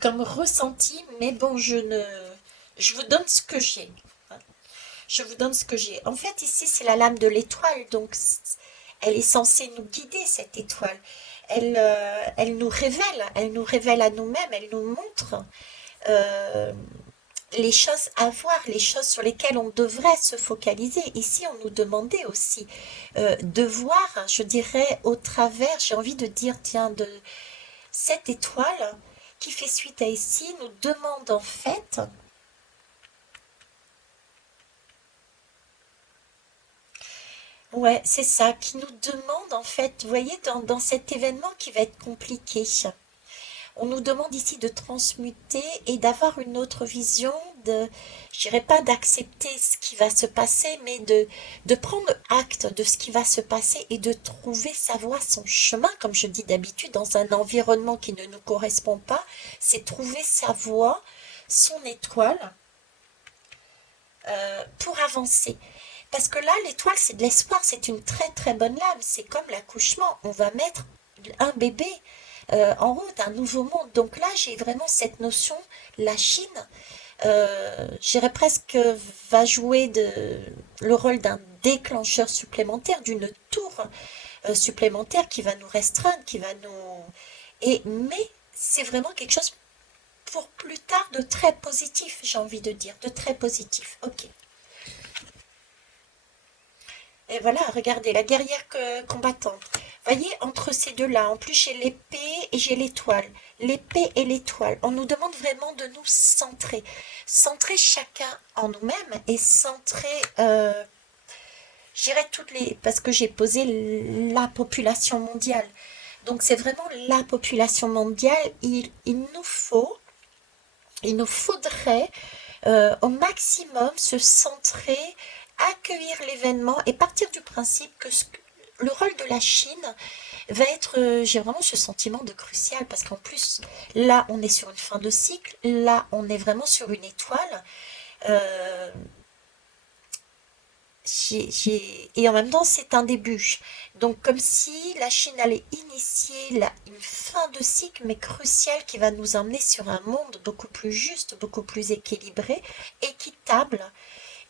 comme ressenti, mais bon, je vous donne ce que j'ai. Hein. Je vous donne ce que j'ai. En fait, ici, c'est la lame de l'étoile, donc elle est censée nous guider, cette étoile. Elle nous révèle à nous-mêmes, elle nous montre euh, les choses à voir, les choses sur lesquelles on devrait se focaliser. Ici, on nous demandait aussi de voir, je dirais, au travers, j'ai envie de dire, tiens, de cette étoile qui fait suite à ici, nous demande en fait, ouais, c'est ça, qui nous demande en fait, vous voyez, dans cet événement qui va être compliqué, on nous demande ici de transmuter et d'avoir une autre vision, je dirais pas d'accepter ce qui va se passer, mais de prendre acte de ce qui va se passer et de trouver sa voie, son chemin, comme je dis d'habitude, dans un environnement qui ne nous correspond pas, c'est trouver sa voie, son étoile, pour avancer. Parce que là, l'étoile, c'est de l'espoir, c'est une très très bonne lame, c'est comme l'accouchement, on va mettre un bébé en route, un nouveau monde. Donc là, j'ai vraiment cette notion, la Chine, j'irais presque, va jouer le rôle d'un déclencheur supplémentaire, d'une tour supplémentaire qui va nous restreindre, qui va nous... mais c'est vraiment quelque chose pour plus tard de très positif, j'ai envie de dire, de très positif. Ok. Et voilà, regardez, la guerrière combattante. Voyez, entre ces deux-là, en plus j'ai l'épée et j'ai l'étoile. L'épée et l'étoile, on nous demande vraiment de nous centrer. Centrer chacun en nous-mêmes et centrer, je dirais toutes les... Parce que j'ai posé la population mondiale. Donc c'est vraiment la population mondiale. Il nous faudrait au maximum se centrer, accueillir l'événement et partir du principe que le rôle de la Chine va être, j'ai vraiment ce sentiment de crucial parce qu'en plus, là, on est sur une fin de cycle, là, on est vraiment sur une étoile. euh, et en même temps, c'est un début. Donc, comme si la Chine allait initier une fin de cycle, mais cruciale, qui va nous emmener sur un monde beaucoup plus juste, beaucoup plus équilibré, équitable.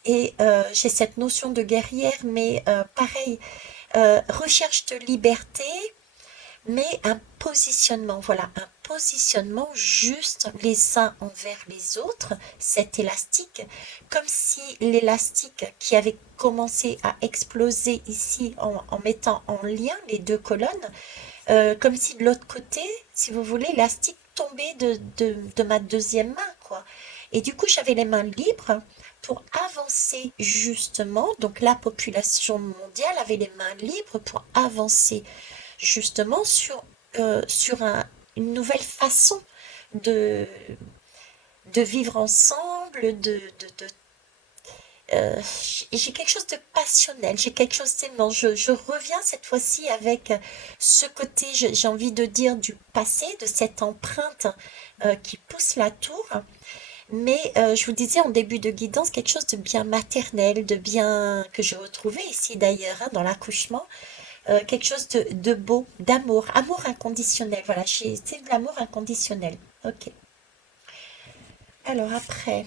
Et j'ai cette notion de guerrière, mais pareil, recherche de liberté, mais un positionnement, voilà, un positionnement juste les uns envers les autres, cet élastique, comme si l'élastique qui avait commencé à exploser ici en mettant en lien les deux colonnes, comme si de l'autre côté, si vous voulez, l'élastique tombait de ma deuxième main, quoi. Et du coup, j'avais les mains libres pour avancer justement. Donc la population mondiale avait les mains libres pour avancer justement sur une nouvelle façon de, de vivre ensemble, euh, j'ai quelque chose de passionnel, j'ai quelque chose d'aimant. Je reviens cette fois-ci avec ce côté, j'ai envie de dire, du passé, de cette empreinte qui pousse la tour. Mais je vous disais en début de guidance quelque chose de bien maternel, de bien que je retrouvais ici d'ailleurs hein, dans l'accouchement, quelque chose de beau, d'amour, amour inconditionnel. Voilà, c'est de l'amour inconditionnel. Ok. Alors après,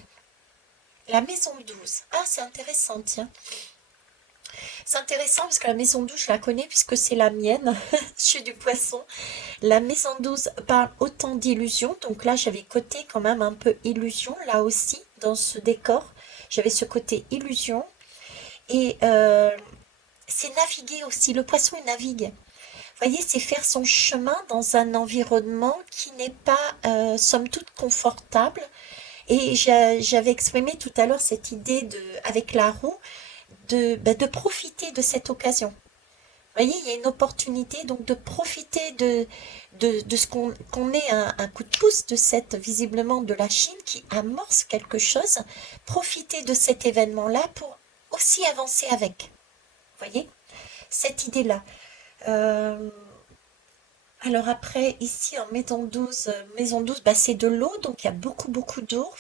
la maison 12. Ah, c'est intéressant, tiens. C'est intéressant parce que la maison 12, je la connais puisque c'est la mienne. Je suis du poisson. La maison 12 parle autant d'illusions. Donc là, j'avais côté quand même un peu illusion, là aussi, dans ce décor. J'avais ce côté illusion. Et c'est naviguer aussi. Le poisson, il navigue. Vous voyez, c'est faire son chemin dans un environnement qui n'est pas, somme toute, confortable. Et j'avais exprimé tout à l'heure cette idée avec la roue, de profiter de cette occasion. Vous voyez, il y a une opportunité donc de profiter de ce qu'on ait un coup de pouce de cette, visiblement, de la Chine qui amorce quelque chose, profiter de cet événement-là pour aussi avancer avec. Vous voyez, cette idée-là. Euh, alors après, ici en maison 12 bah, c'est de l'eau, donc il y a beaucoup, beaucoup d'eau.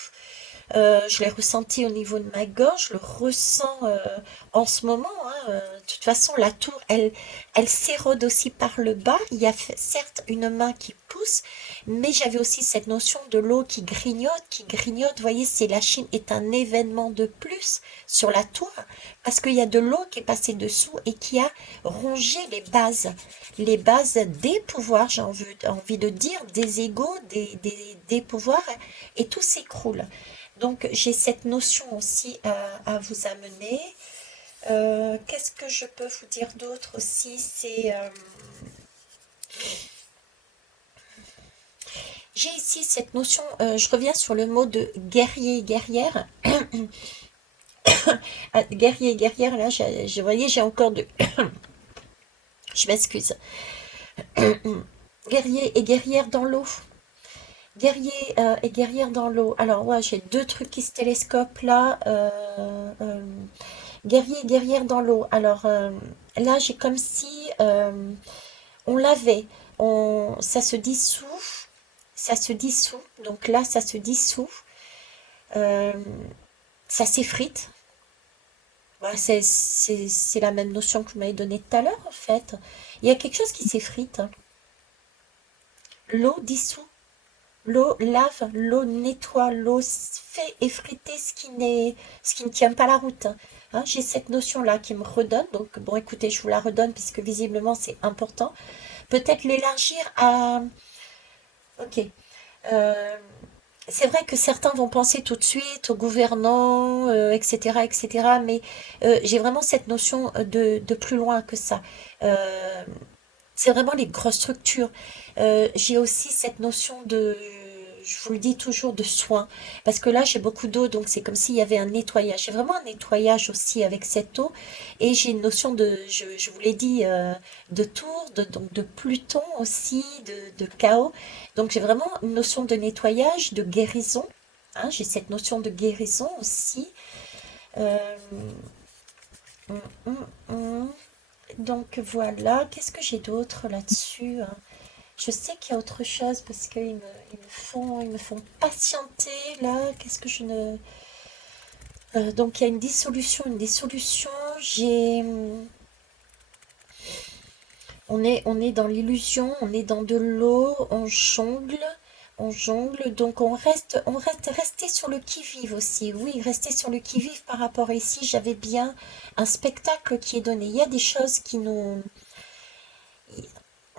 Je l'ai ressenti au niveau de ma gorge, je le ressens en ce moment, hein, de toute façon, la tour, elle s'érode aussi par le bas. Il y a certes une main qui pousse, mais j'avais aussi cette notion de l'eau qui grignote, qui grignote. Vous voyez, c'est la Chine est un événement de plus sur la tour, parce qu'il y a de l'eau qui est passée dessous et qui a rongé les bases des pouvoirs, j'ai envie de dire, des égaux, des pouvoirs, et tout s'écroule. Donc j'ai cette notion aussi à vous amener. Qu'est-ce que je peux vous dire d'autre aussi? J'ai ici cette notion, je reviens sur le mot de guerrier, guerrière. Ah, guerrier, guerrière, là, vous voyez, j'ai encore de... Je m'excuse. Guerrier et guerrière dans l'eau. Guerrier et guerrière dans l'eau. Alors, ouais, j'ai deux trucs qui se télescopent là. Guerrier et guerrière dans l'eau. Alors, là, j'ai comme si on l'avait. Ça se dissout. Ça se dissout. Donc là, ça se dissout. Euh, ça s'effrite. Voilà, c'est la même notion que vous m'avez donnée tout à l'heure, en fait. Il y a quelque chose qui s'effrite. L'eau dissout. L'eau lave, l'eau nettoie, l'eau fait effriter ce qui ne tient pas la route. Hein, j'ai cette notion-là qui me redonne. Donc, bon, écoutez, je vous la redonne puisque visiblement c'est important. Peut-être l'élargir à... Ok. Euh, c'est vrai que certains vont penser tout de suite aux gouvernants, etc., etc. Mais j'ai vraiment cette notion de plus loin que ça. Euh, C'est vraiment les grosses structures. J'ai aussi cette notion de, je vous le dis toujours, de soin. Parce que là, j'ai beaucoup d'eau, donc c'est comme s'il y avait un nettoyage. J'ai vraiment un nettoyage aussi avec cette eau. Et j'ai une notion de, je vous l'ai dit, de tour, donc de Pluton aussi, de chaos. Donc j'ai vraiment une notion de nettoyage, de guérison. Hein, j'ai cette notion de guérison aussi. Euh, hum, hum, hum. Donc voilà, qu'est-ce que j'ai d'autre là-dessus, hein? Je sais qu'il y a autre chose parce ils me font patienter là. Qu'est-ce que je ne... donc il y a une dissolution. J'ai, on est dans l'illusion, on est dans de l'eau, on jongle. Donc rester sur le qui-vive aussi. Oui, rester sur le qui-vive par rapport à ici. J'avais bien un spectacle qui est donné. Il y a des choses qui nous,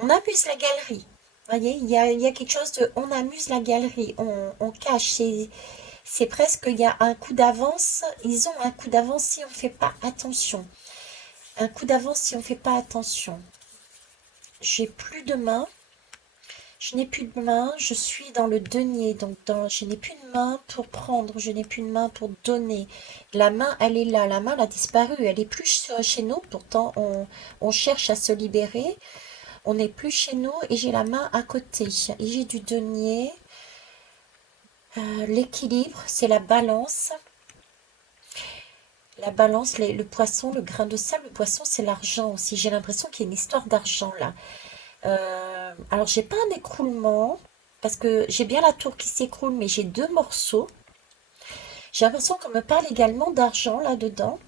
on amuse la galerie. Voyez, il y a quelque chose de, on amuse la galerie, on cache. C'est presque, il y a un coup d'avance. Ils ont un coup d'avance si on ne fait pas attention. Un coup d'avance si on ne fait pas attention. J'ai plus de main. Je n'ai plus de main. Je suis dans le denier. Donc, je n'ai plus de main pour prendre. Je n'ai plus de main pour donner. La main, elle est là. La main, elle a disparu. Elle est plus chez nous. Pourtant, on cherche à se libérer. On n'est plus chez nous et j'ai la main à côté. Et j'ai du denier. L'équilibre, c'est la balance. La balance, le poisson, le grain de sable, le poisson, c'est l'argent aussi. J'ai l'impression qu'il y a une histoire d'argent là. Alors, j'ai pas un écroulement, parce que j'ai bien la tour qui s'écroule, mais j'ai deux morceaux. J'ai l'impression qu'on me parle également d'argent là-dedans.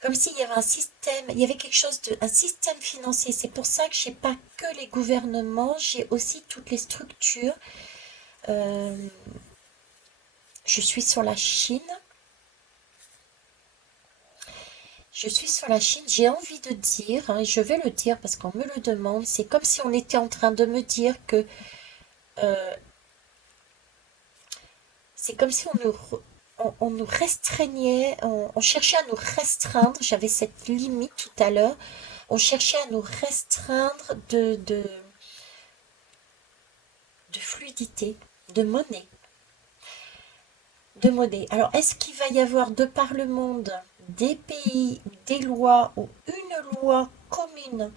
Comme s'il y avait un système, il y avait quelque chose de, un système financier. C'est pour ça que j'ai pas que les gouvernements, j'ai aussi toutes les structures. Euh, je suis sur la Chine. Je suis sur la Chine, j'ai envie de dire, hein, et je vais le dire parce qu'on me le demande, c'est comme si on était en train de me dire que euh, c'est comme si on nous restreignait, on cherchait à nous restreindre, j'avais cette limite tout à l'heure, on cherchait à nous restreindre de fluidité, de monnaie, de monnaie. Alors, est-ce qu'il va y avoir de par le monde des pays, des lois ou une loi commune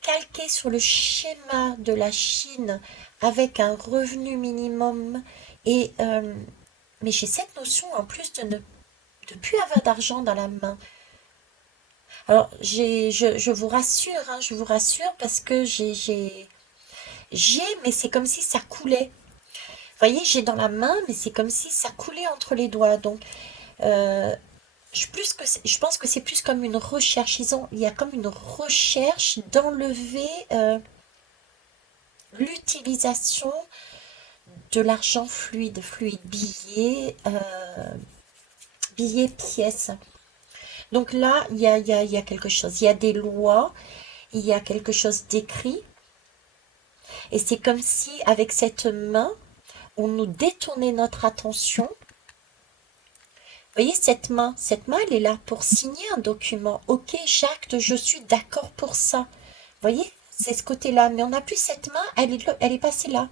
calqué sur le schéma de la Chine avec un revenu minimum et mais j'ai cette notion en plus de plus avoir d'argent dans la main. Alors je vous rassure, hein, je vous rassure parce que j'ai mais c'est comme si ça coulait. Vous voyez, j'ai dans la main, mais c'est comme si ça coulait entre les doigts. Donc euh, je pense que c'est plus comme une recherche. Il y a comme une recherche d'enlever l'utilisation de l'argent fluide, fluide, billets, pièces. Donc là, il y a quelque chose. Il y a des lois, il y a quelque chose d'écrit. Et c'est comme si, avec cette main, on nous détournait notre attention. Vous voyez, cette main, elle est là pour signer un document. Ok, j'acte, je suis d'accord pour ça. Vous voyez, c'est ce côté-là. Mais on n'a plus cette main, elle est passée là.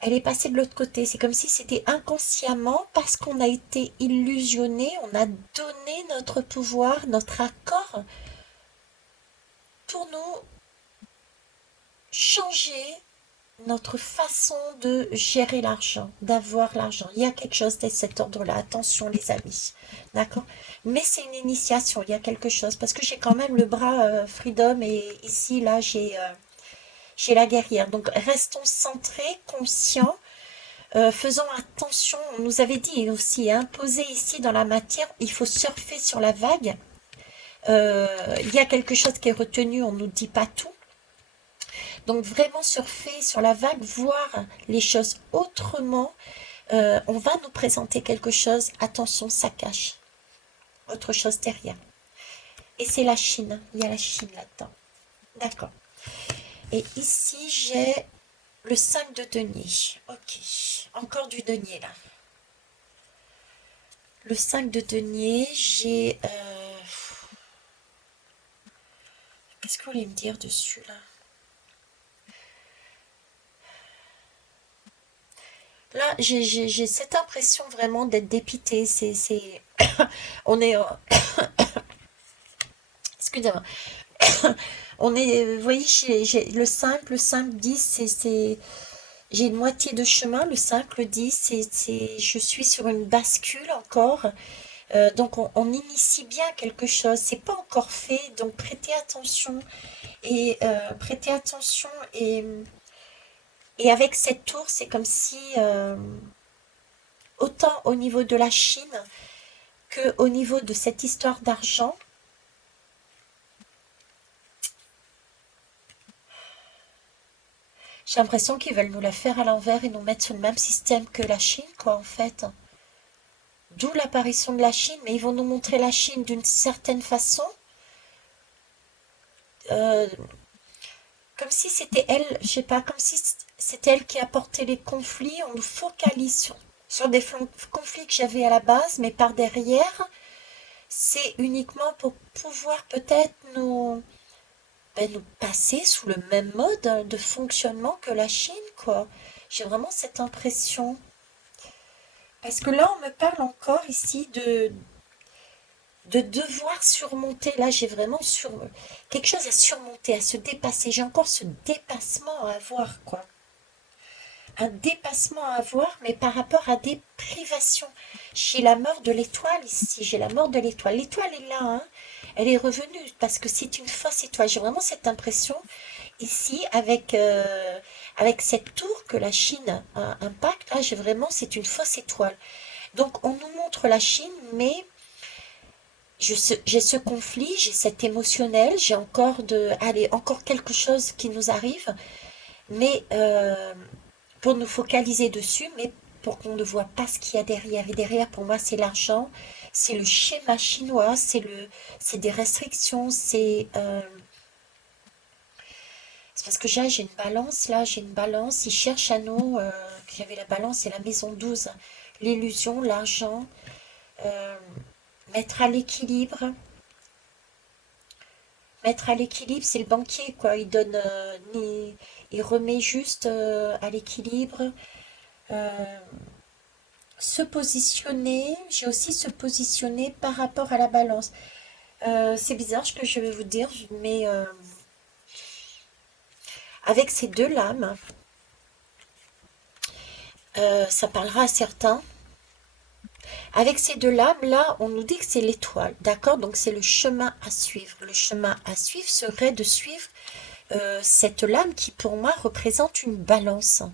Elle est passée de l'autre côté. C'est comme si c'était inconsciemment, parce qu'on a été illusionné, on a donné notre pouvoir, notre accord pour nous changer notre façon de gérer l'argent, d'avoir l'argent. Il y a quelque chose de cet ordre-là. Attention les amis. D'accord? Mais c'est une initiation, il y a quelque chose. Parce que j'ai quand même le bras Freedom et ici, là, j'ai la guerrière. Donc restons centrés, conscients. Faisons attention, on nous avait dit aussi, hein, poser ici dans la matière, il faut surfer sur la vague. Il y a quelque chose qui est retenu, on ne nous dit pas tout. Donc vraiment surfer sur la vague, voir les choses autrement. On va nous présenter quelque chose, attention, ça cache. Autre chose derrière. Et c'est la Chine, il y a la Chine là-dedans. D'accord. Et ici, j'ai le 5 de denier. Ok, encore du denier là. Le 5 de denier, j'ai Qu'est-ce que vous voulez me dire dessus, là? Là, j'ai cette impression vraiment d'être dépité. On est... excusez-moi. On est... Vous voyez, j'ai le 5, 10, j'ai une moitié de chemin. Le 5, le 10, je suis sur une bascule encore. Donc, on initie bien quelque chose. C'est pas encore fait, donc prêtez attention. Prêtez attention. Et avec cette tour, c'est comme si... autant au niveau de la Chine que au niveau de cette histoire d'argent, j'ai l'impression qu'ils veulent nous la faire à l'envers et nous mettre sur le même système que la Chine, quoi, en fait. D'où l'apparition de la Chine, mais ils vont nous montrer la Chine d'une certaine façon, euh, comme si c'était elle, je sais pas, comme si c'était elle qui apportait les conflits. On nous focalise sur des conflits que j'avais à la base, mais par derrière, c'est uniquement pour pouvoir peut-être nous passer sous le même mode de fonctionnement que la Chine, quoi. J'ai vraiment cette impression. Parce que là, on me parle encore ici de devoir surmonter. Là, j'ai vraiment quelque chose à surmonter, à se dépasser. J'ai encore ce dépassement à avoir, quoi. Un dépassement à avoir, mais par rapport à des privations. J'ai la mort de l'étoile ici, j'ai la mort de l'étoile. L'étoile est là, hein. Elle est revenue parce que c'est une fausse étoile. J'ai vraiment cette impression ici avec cette tour que la Chine impacte. Là, j'ai vraiment, c'est une fausse étoile. Donc, on nous montre la Chine, mais j'ai ce conflit, j'ai cet émotionnel, j'ai allez, encore quelque chose qui nous arrive, mais pour nous focaliser dessus, mais pour qu'on ne voit pas ce qu'il y a derrière. Et derrière, pour moi, c'est l'argent, c'est le schéma chinois, c'est des restrictions, c'est parce que j'ai une balance là, j'ai une balance. Ils cherchent à nous, j'avais la balance et la maison 12, l'illusion, l'argent, euh, mettre à l'équilibre. Mettre à l'équilibre, c'est le banquier, quoi. Il donne, il remet juste à l'équilibre. Euh, Se positionner, j'ai aussi se positionner par rapport à la balance. C'est bizarre ce que je vais vous dire, mais avec ces deux lames, ça parlera à certains. Avec ces deux lames, là, on nous dit que c'est l'étoile, d'accord? Donc c'est le chemin à suivre. Le chemin à suivre serait de suivre cette lame qui, pour moi, représente une balance.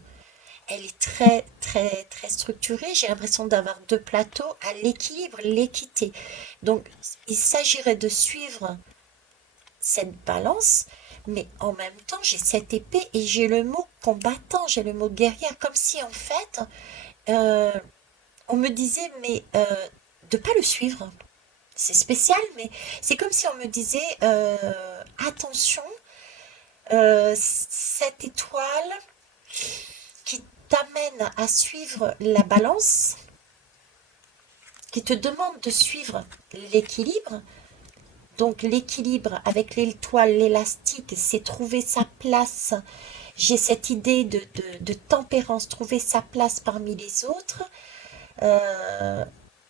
Elle est très, très, très structurée. J'ai l'impression d'avoir deux plateaux à l'équilibre, l'équité. Donc, il s'agirait de suivre cette balance, mais en même temps, j'ai cette épée et j'ai le mot combattant, j'ai le mot guerrière, comme si en fait, euh, on me disait, mais de pas le suivre. C'est spécial, mais c'est comme si on me disait, attention, cette étoile qui t'amène à suivre la balance, qui te demande de suivre l'équilibre. Donc l'équilibre avec l'étoile, l'élastique, c'est trouver sa place. J'ai cette idée de tempérance, trouver sa place parmi les autres. Euh,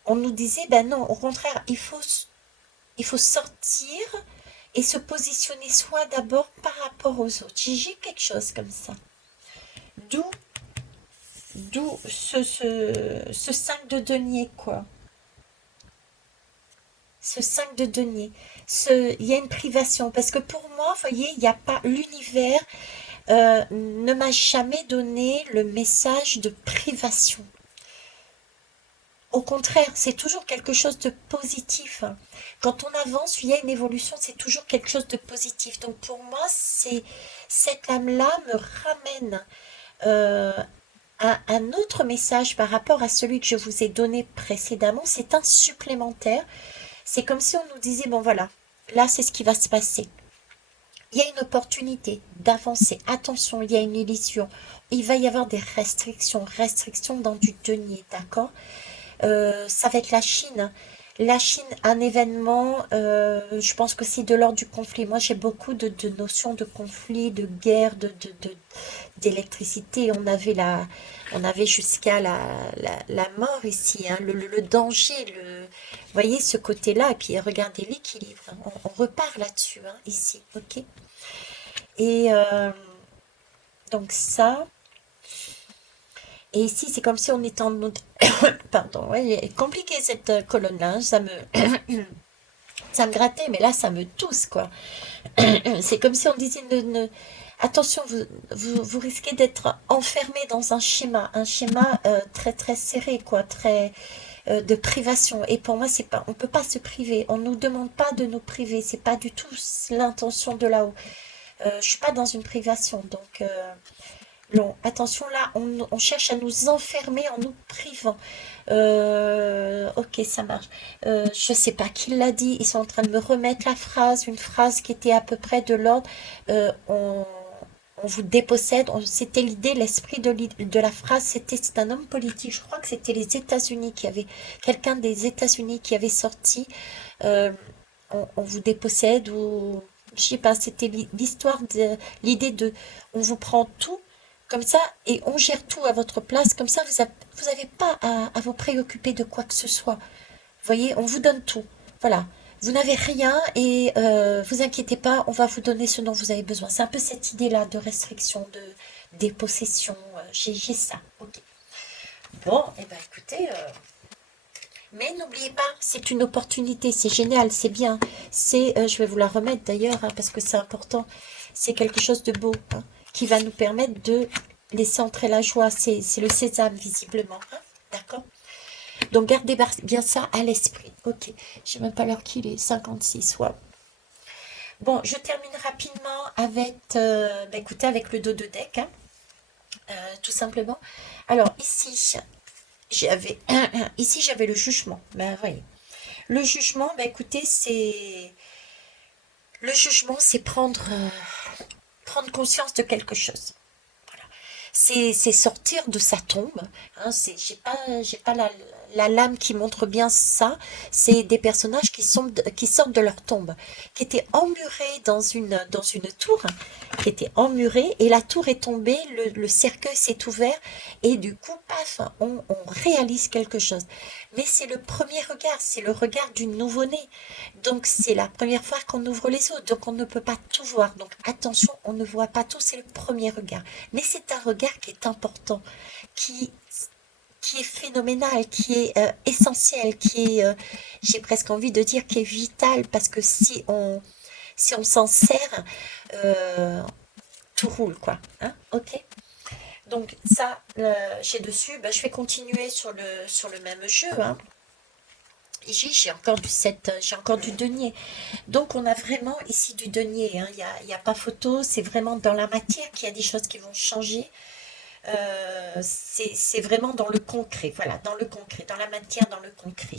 on nous disait, ben non, au contraire, il faut sortir et se positionner soi d'abord par rapport aux autres. J'ai quelque chose comme ça. D'où D'où ce 5 de denier, quoi. Ce 5 de denier. Il y a une privation. Parce que pour moi, vous voyez, il n'y a pas l'univers ne m'a jamais donné le message de privation. Au contraire, c'est toujours quelque chose de positif. Quand on avance, il y a une évolution, c'est toujours quelque chose de positif. Donc pour moi, cette lame-là me ramène euh, un autre message par rapport à celui que je vous ai donné précédemment. C'est un supplémentaire. C'est comme si on nous disait, bon voilà, là c'est ce qui va se passer. Il y a une opportunité d'avancer. Attention, il y a une illusion. Il va y avoir des restrictions dans du denier, d'accord? Ça va être la Chine. La Chine, un événement, je pense que c'est de l'ordre du conflit. Moi, j'ai beaucoup de notions de conflit, de guerre, d'électricité. On avait jusqu'à la mort ici, hein, le danger, vous voyez ce côté-là. Et puis regardez l'équilibre. On repart là-dessus, hein, ici, ok. Et donc ça. Et ici, c'est comme si on était en mode... Pardon, ouais, elle est compliquée cette colonne-là, hein, ça me grattait, mais là, ça me tousse, quoi. C'est comme si on disait, attention, vous risquez d'être enfermé dans un schéma très, très serré, quoi, très de privation. Et pour moi, c'est pas, on peut pas se priver. On nous demande pas de nous priver. C'est pas du tout l'intention de là-haut. Je suis pas dans une privation, donc... non, attention là, on cherche à nous enfermer en nous privant. Ok, ça marche. Je sais pas qui l'a dit, ils sont en train de me remettre la phrase, une phrase qui était à peu près de l'ordre. euh, on, on vous dépossède. C'était l'idée, l'esprit de la phrase, c'est un homme politique. Je crois que c'était les États-Unis qui avait, quelqu'un des États-Unis qui avait sorti. euh, on vous dépossède ou je sais pas, c'était l'histoire de l'idée de on vous prend tout comme ça et on gère tout à votre place, comme ça vous avez pas à vous préoccuper de quoi que ce soit. Vous voyez, on vous donne tout. Voilà. Vous n'avez rien et vous inquiétez pas, on va vous donner ce dont vous avez besoin. C'est un peu cette idée-là de restriction, de dépossession. J'ai ça. Ok. Bon, et ben écoutez, mais n'oubliez pas, c'est une opportunité, c'est génial, c'est bien. Je vais vous la remettre d'ailleurs, hein, parce que c'est important. C'est quelque chose de beau, hein, qui va nous permettre de laisser entrer la joie. C'est le sésame, visiblement. Hein, d'accord? Donc, gardez bien ça à l'esprit. Ok, je sais même pas l'heure qu'il est, 56, ouais. Bon, je termine rapidement avec, bah, écoutez, avec le dos de deck, hein, tout simplement. Alors, j'avais, ici, j'avais le jugement. Ben, voyez. Le jugement, bah écoutez, c'est prendre conscience de quelque chose. Voilà. C'est sortir de sa tombe. Hein, j'ai pas la lame qui montre bien ça. C'est des personnages qui sortent de leur tombe, qui étaient emmurés dans une tour, qui était emmurée, et la tour est tombée, le cercueil s'est ouvert, et du coup, paf, on réalise quelque chose. Mais c'est le premier regard, c'est le regard du nouveau-né. Donc c'est la première fois qu'on ouvre les autres, donc on ne peut pas tout voir. Donc attention, on ne voit pas tout, c'est le premier regard. Mais c'est un regard qui est important, qui, qui est phénoménal, qui est essentiel, qui est, j'ai presque envie de dire, qui est vital, parce que si on s'en sert, euh, tout roule, quoi. Hein, ok. Donc ça, j'ai dessus, bah, je vais continuer sur le même jeu. Hein. Ici, j'ai encore du denier. Donc, on a vraiment ici du denier. Hein. Il y a pas photo, c'est vraiment dans la matière qu'il y a des choses qui vont changer. C'est vraiment dans le concret, voilà, dans le concret, dans la matière, dans le concret,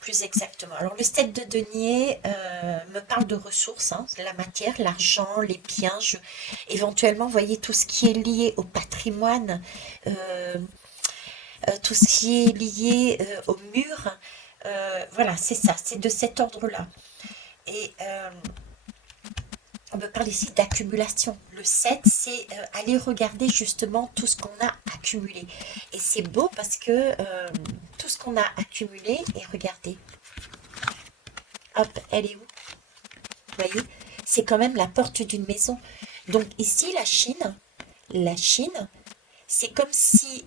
plus exactement. Alors, le step de denier me parle de ressources, hein, la matière, l'argent, les biens, éventuellement, vous voyez, tout ce qui est lié au patrimoine, euh, tout ce qui est lié au mur. Voilà, c'est ça, c'est de cet ordre-là. Et on me parle ici d'accumulation. Le 7, c'est aller regarder justement tout ce qu'on a accumulé. Et c'est beau parce que tout ce qu'on a accumulé, et regardez, hop, elle est où? Vous voyez, c'est quand même la porte d'une maison. Donc ici, la Chine, c'est comme si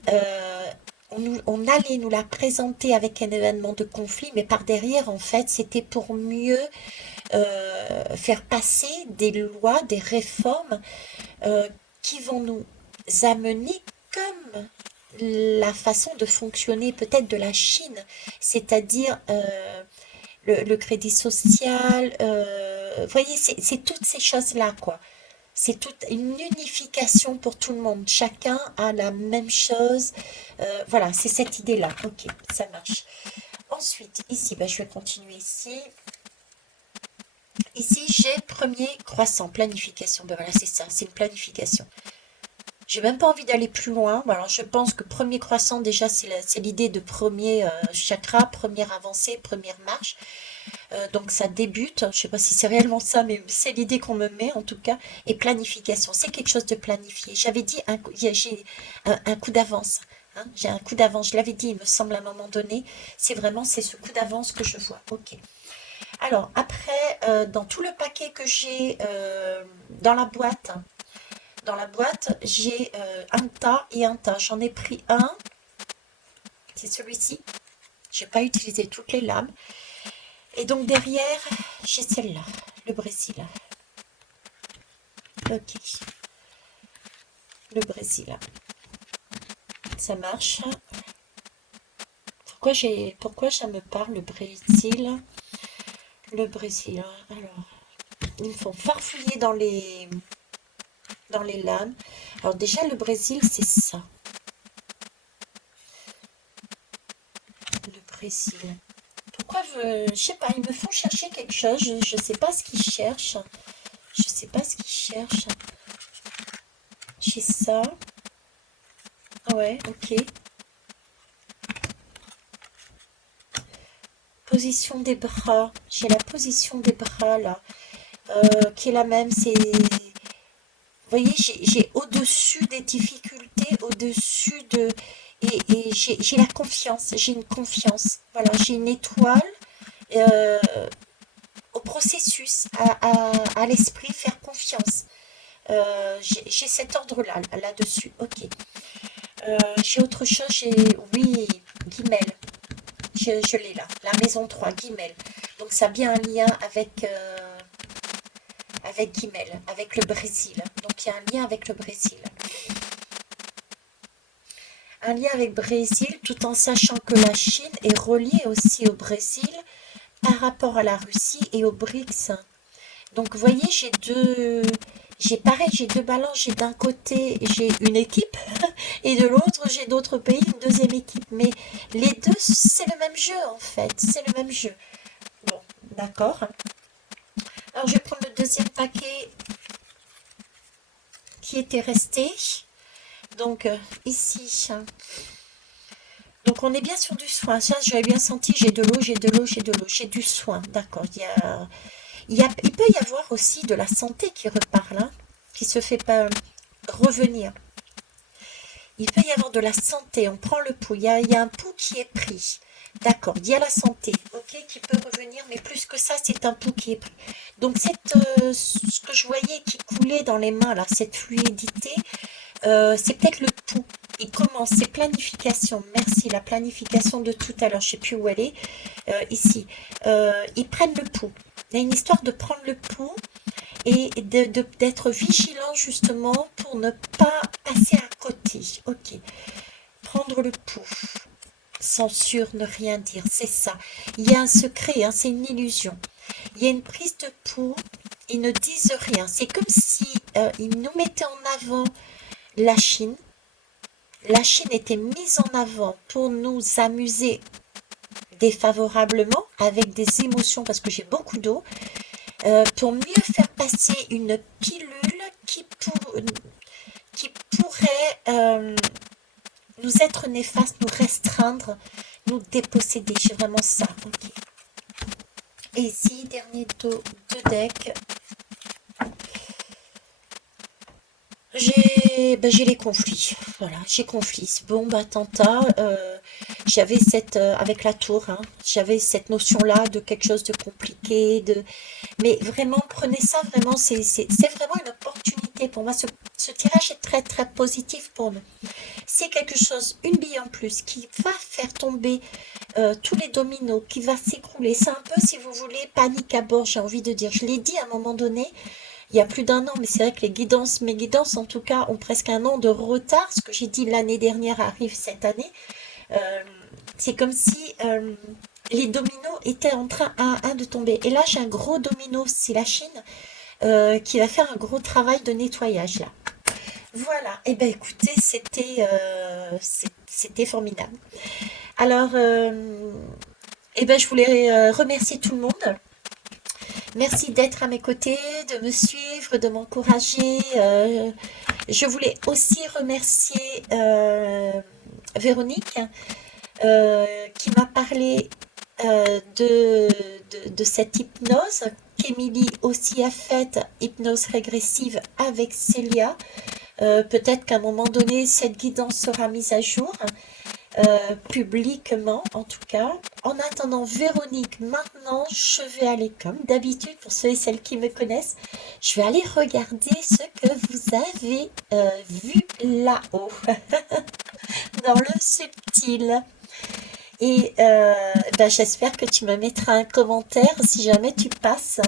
on allait nous la présenter avec un événement de conflit, mais par derrière, en fait, c'était pour mieux faire passer des lois, des réformes qui vont nous amener comme la façon de fonctionner peut-être de la Chine, c'est-à-dire le crédit social, vous voyez, c'est toutes ces choses-là, quoi. C'est toute une unification pour tout le monde. Chacun a la même chose. Voilà, c'est cette idée-là. Ok, ça marche. Ensuite, ici, ben, je vais continuer ici. Ici, j'ai premier croissant, planification. Ben voilà, c'est ça, c'est une planification. J'ai même pas envie d'aller plus loin. Bon, alors, je pense que premier croissant, déjà, c'est l'idée de premier chakra, première avancée, première marche. Donc ça débute, je sais pas si c'est réellement ça, mais c'est l'idée qu'on me met en tout cas. Et planification, c'est quelque chose de planifié. J'avais dit, j'ai un coup d'avance. Hein, j'ai un coup d'avance, je l'avais dit, il me semble à un moment donné. C'est ce coup d'avance que je vois. Ok. Alors après, dans tout le paquet que j'ai dans la boîte, j'ai un tas et un tas. J'en ai pris un, c'est celui-ci. J'ai pas utilisé toutes les lames. Et donc derrière, j'ai celle-là, le Brésil. Ok, le Brésil, ça marche. Pourquoi ça me parle le Brésil? Le Brésil, alors, ils me font farfouiller dans les lames. Alors déjà, le Brésil, c'est ça, le Brésil. Pourquoi je sais pas, ils me font chercher quelque chose, je sais pas ce qu'ils cherchent. Je sais pas ce qu'ils cherchent. J'ai ça. Ouais, ok. Position des bras. J'ai la position des bras là, qui est la même. Vous voyez, j'ai au-dessus des difficultés, au-dessus de... Et j'ai la confiance, j'ai une confiance. Voilà, j'ai une étoile euh, au processus, à l'esprit, faire confiance. J'ai cet ordre-là, là-dessus. Ok. J'ai autre chose, oui, Guimel. Je l'ai là, la maison 3 Guimel. Donc ça a bien un lien avec Guimel, avec le Brésil. Donc il y a un lien avec le Brésil. Un lien avec le Brésil, tout en sachant que la Chine est reliée aussi au Brésil par rapport à la Russie et aux BRICS. Donc vous voyez, j'ai deux balances. J'ai d'un côté, j'ai une équipe et de l'autre, j'ai d'autres pays, une deuxième équipe. Mais les deux, c'est le même jeu en fait, c'est le même jeu. Bon, d'accord. Alors je vais prendre le deuxième paquet qui était resté. Donc ici, donc on est bien sur du soin. Ça, j'avais bien senti, j'ai de l'eau, j'ai de l'eau, j'ai de l'eau, j'ai du soin. D'accord. Il peut y avoir aussi de la santé qui repart là, qui se fait pas revenir. Il peut y avoir de la santé, on prend le pouls. Il y a un pouls qui est pris. D'accord, il y a la santé, ok, qui peut revenir, mais plus que ça, c'est un pouls qui est pris. Donc ce que je voyais qui coulait dans les mains là, cette fluidité, c'est peut-être le pouls. Il commence, c'est planification. Merci, la planification de tout à l'heure, je ne sais plus où elle est. Ici, ils prennent le pouls. Il y a une histoire de prendre le pouls et d'être vigilant justement pour ne pas passer à côté. Ok, prendre le pouls. Censure, ne rien dire, c'est ça. Il y a un secret, hein, c'est une illusion. Il y a une prise de pouls, ils ne disent rien. C'est comme si ils nous mettaient en avant la Chine. La Chine était mise en avant pour nous amuser défavorablement avec des émotions parce que j'ai beaucoup d'eau, pour mieux faire passer une pilule qui pourrait nous être néfaste, nous restreindre, nous déposséder. J'ai vraiment ça. Ok. Et ici, dernier deux decks. J'ai les conflits. Voilà, j'ai conflits. Bon, attentat. J'avais avec la tour, hein, j'avais cette notion-là de quelque chose de compliqué, mais vraiment, prenez ça vraiment, c'est vraiment une opportunité pour moi. Ce tirage est très très positif pour nous. C'est quelque chose, une bille en plus, qui va faire tomber tous les dominos, qui va s'écrouler. C'est un peu, si vous voulez, panique à bord, j'ai envie de dire. Je l'ai dit à un moment donné, il y a plus d'un an, mais c'est vrai que mes guidances en tout cas, ont presque un an de retard. Ce que j'ai dit l'année dernière arrive cette année. Euh, c'est comme si les dominos étaient en train un de tomber. Et là, j'ai un gros domino, c'est la Chine, qui va faire un gros travail de nettoyage là. Voilà, et ben écoutez, c'était formidable. Alors, et ben je voulais remercier tout le monde. Merci d'être à mes côtés, de me suivre, de m'encourager. Je voulais aussi remercier Véronique qui m'a parlé de cette hypnose qu'Émilie aussi a faite, hypnose régressive avec Célia. Peut-être qu'à un moment donné, cette guidance sera mise à jour, publiquement en tout cas. En attendant, Véronique, maintenant, je vais aller, comme d'habitude, pour ceux et celles qui me connaissent, je vais aller regarder ce que vous avez vu là-haut, dans le subtil. Et ben, j'espère que tu me mettras un commentaire si jamais tu passes.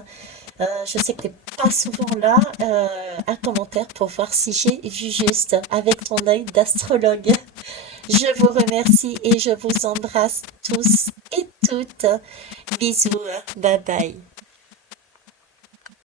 Je sais que tu n'es pas souvent là. Un commentaire pour voir si j'ai vu juste avec ton œil d'astrologue. Je vous remercie et je vous embrasse tous et toutes. Bisous. Bye bye.